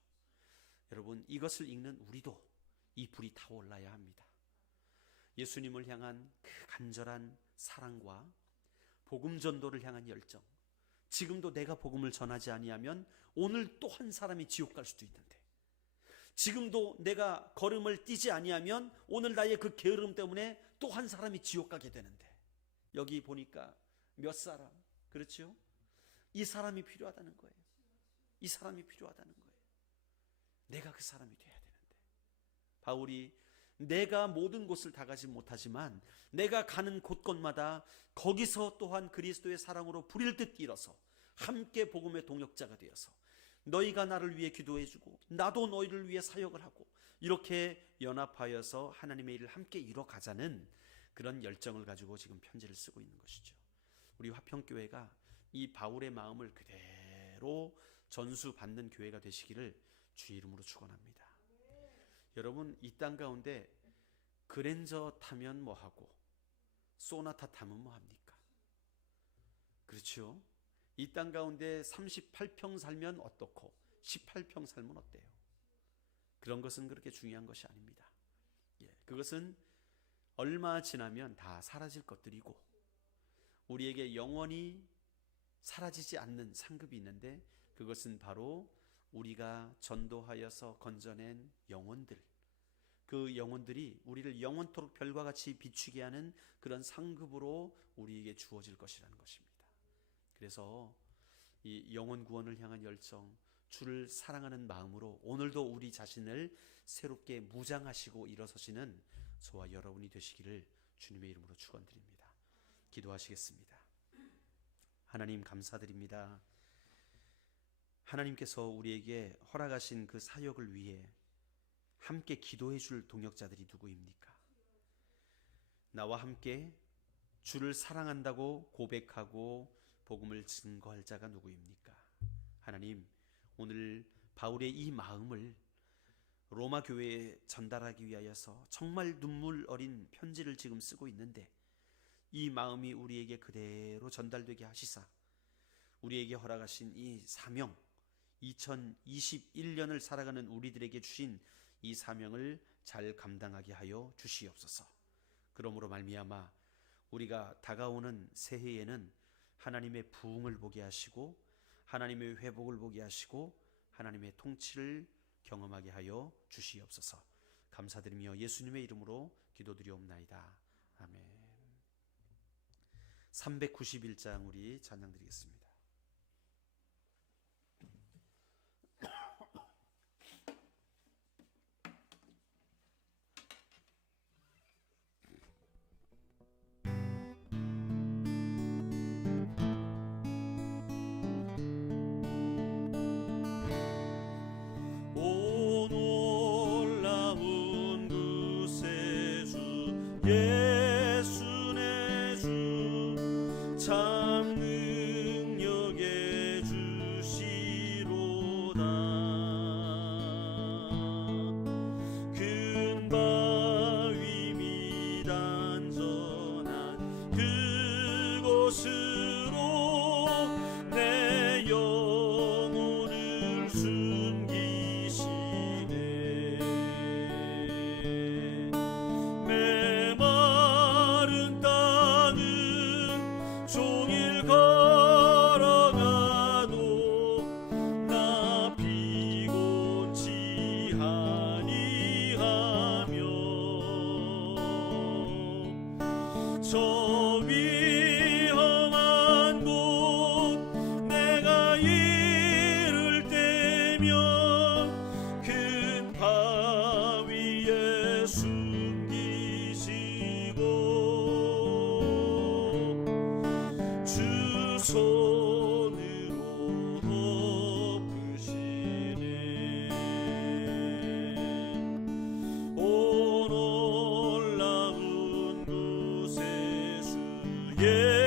여러분, 이것을 읽는 우리도 이 불이 타올라야 합니다. 예수님을 향한 그 간절한 사랑과 복음 전도를 향한 열정, 지금도 내가 복음을 전하지 아니하면 오늘 또 한 사람이 지옥 갈 수도 있는데, 지금도 내가 걸음을 띄지 아니하면 오늘 나의 그 게으름 때문에 또 한 사람이 지옥 가게 되는데, 여기 보니까 몇 사람, 그렇죠? 이 사람이 필요하다는 거예요. 이 사람이 필요하다는 거예요. 내가 그 사람이 돼야 되는데, 바울이 내가 모든 곳을 다 가지 못하지만 내가 가는 곳곳마다 거기서 또한 그리스도의 사랑으로 불일 듯 일어서 함께 복음의 동역자가 되어서 너희가 나를 위해 기도해주고 나도 너희를 위해 사역을 하고, 이렇게 연합하여서 하나님의 일을 함께 이뤄가자는 그런 열정을 가지고 지금 편지를 쓰고 있는 것이죠. 우리 화평교회가 이 바울의 마음을 그대로 전수받는 교회가 되시기를 주의 이름으로 축원합니다. 여러분, 이 땅 가운데 그랜저 타면 뭐하고 소나타 타면 뭐합니까? 그렇죠? 이 땅 가운데 38평 살면 어떻고 18평 살면 어때요? 그런 것은 그렇게 중요한 것이 아닙니다. 그것은 얼마 지나면 다 사라질 것들이고, 우리에게 영원히 사라지지 않는 상급이 있는데, 그것은 바로 우리가 전도하여서 건져낸 영혼들, 그 영혼들이 우리를 영원토록 별과 같이 비추게 하는 그런 상급으로 우리에게 주어질 것이라는 것입니다. 그래서 이 영혼 구원을 향한 열정, 주를 사랑하는 마음으로 오늘도 우리 자신을 새롭게 무장하시고 일어서시는 저와 여러분이 되시기를 주님의 이름으로 축원드립니다. 기도하시겠습니다. 하나님, 감사드립니다. 하나님께서 우리에게 허락하신 그 사역을 위해 함께 기도해 줄 동역자들이 누구입니까? 나와 함께 주를 사랑한다고 고백하고 복음을 증거할 자가 누구입니까? 하나님, 오늘 바울의 이 마음을 로마 교회에 전달하기 위하여서 정말 눈물 어린 편지를 지금 쓰고 있는데, 이 마음이 우리에게 그대로 전달되게 하시사 우리에게 허락하신 이 사명, 2021년을 살아가는 우리들에게 주신 이 사명을 잘 감당하게 하여 주시옵소서. 그러므로 말미암아 우리가 다가오는 새해에는 하나님의 부흥을 보게 하시고 하나님의 회복을 보게 하시고 하나님의 통치를 경험하게 하여 주시옵소서. 감사드리며 예수님의 이름으로 기도드리옵나이다. 아멘. 391장 우리 찬양 드리겠습니다. 예수 내 주 참 능력 저 위험한 곳 내가 이를 때면 큰 바위에 숨기시고 주 손으로 덮으시네. 온 올라온 곳에 주의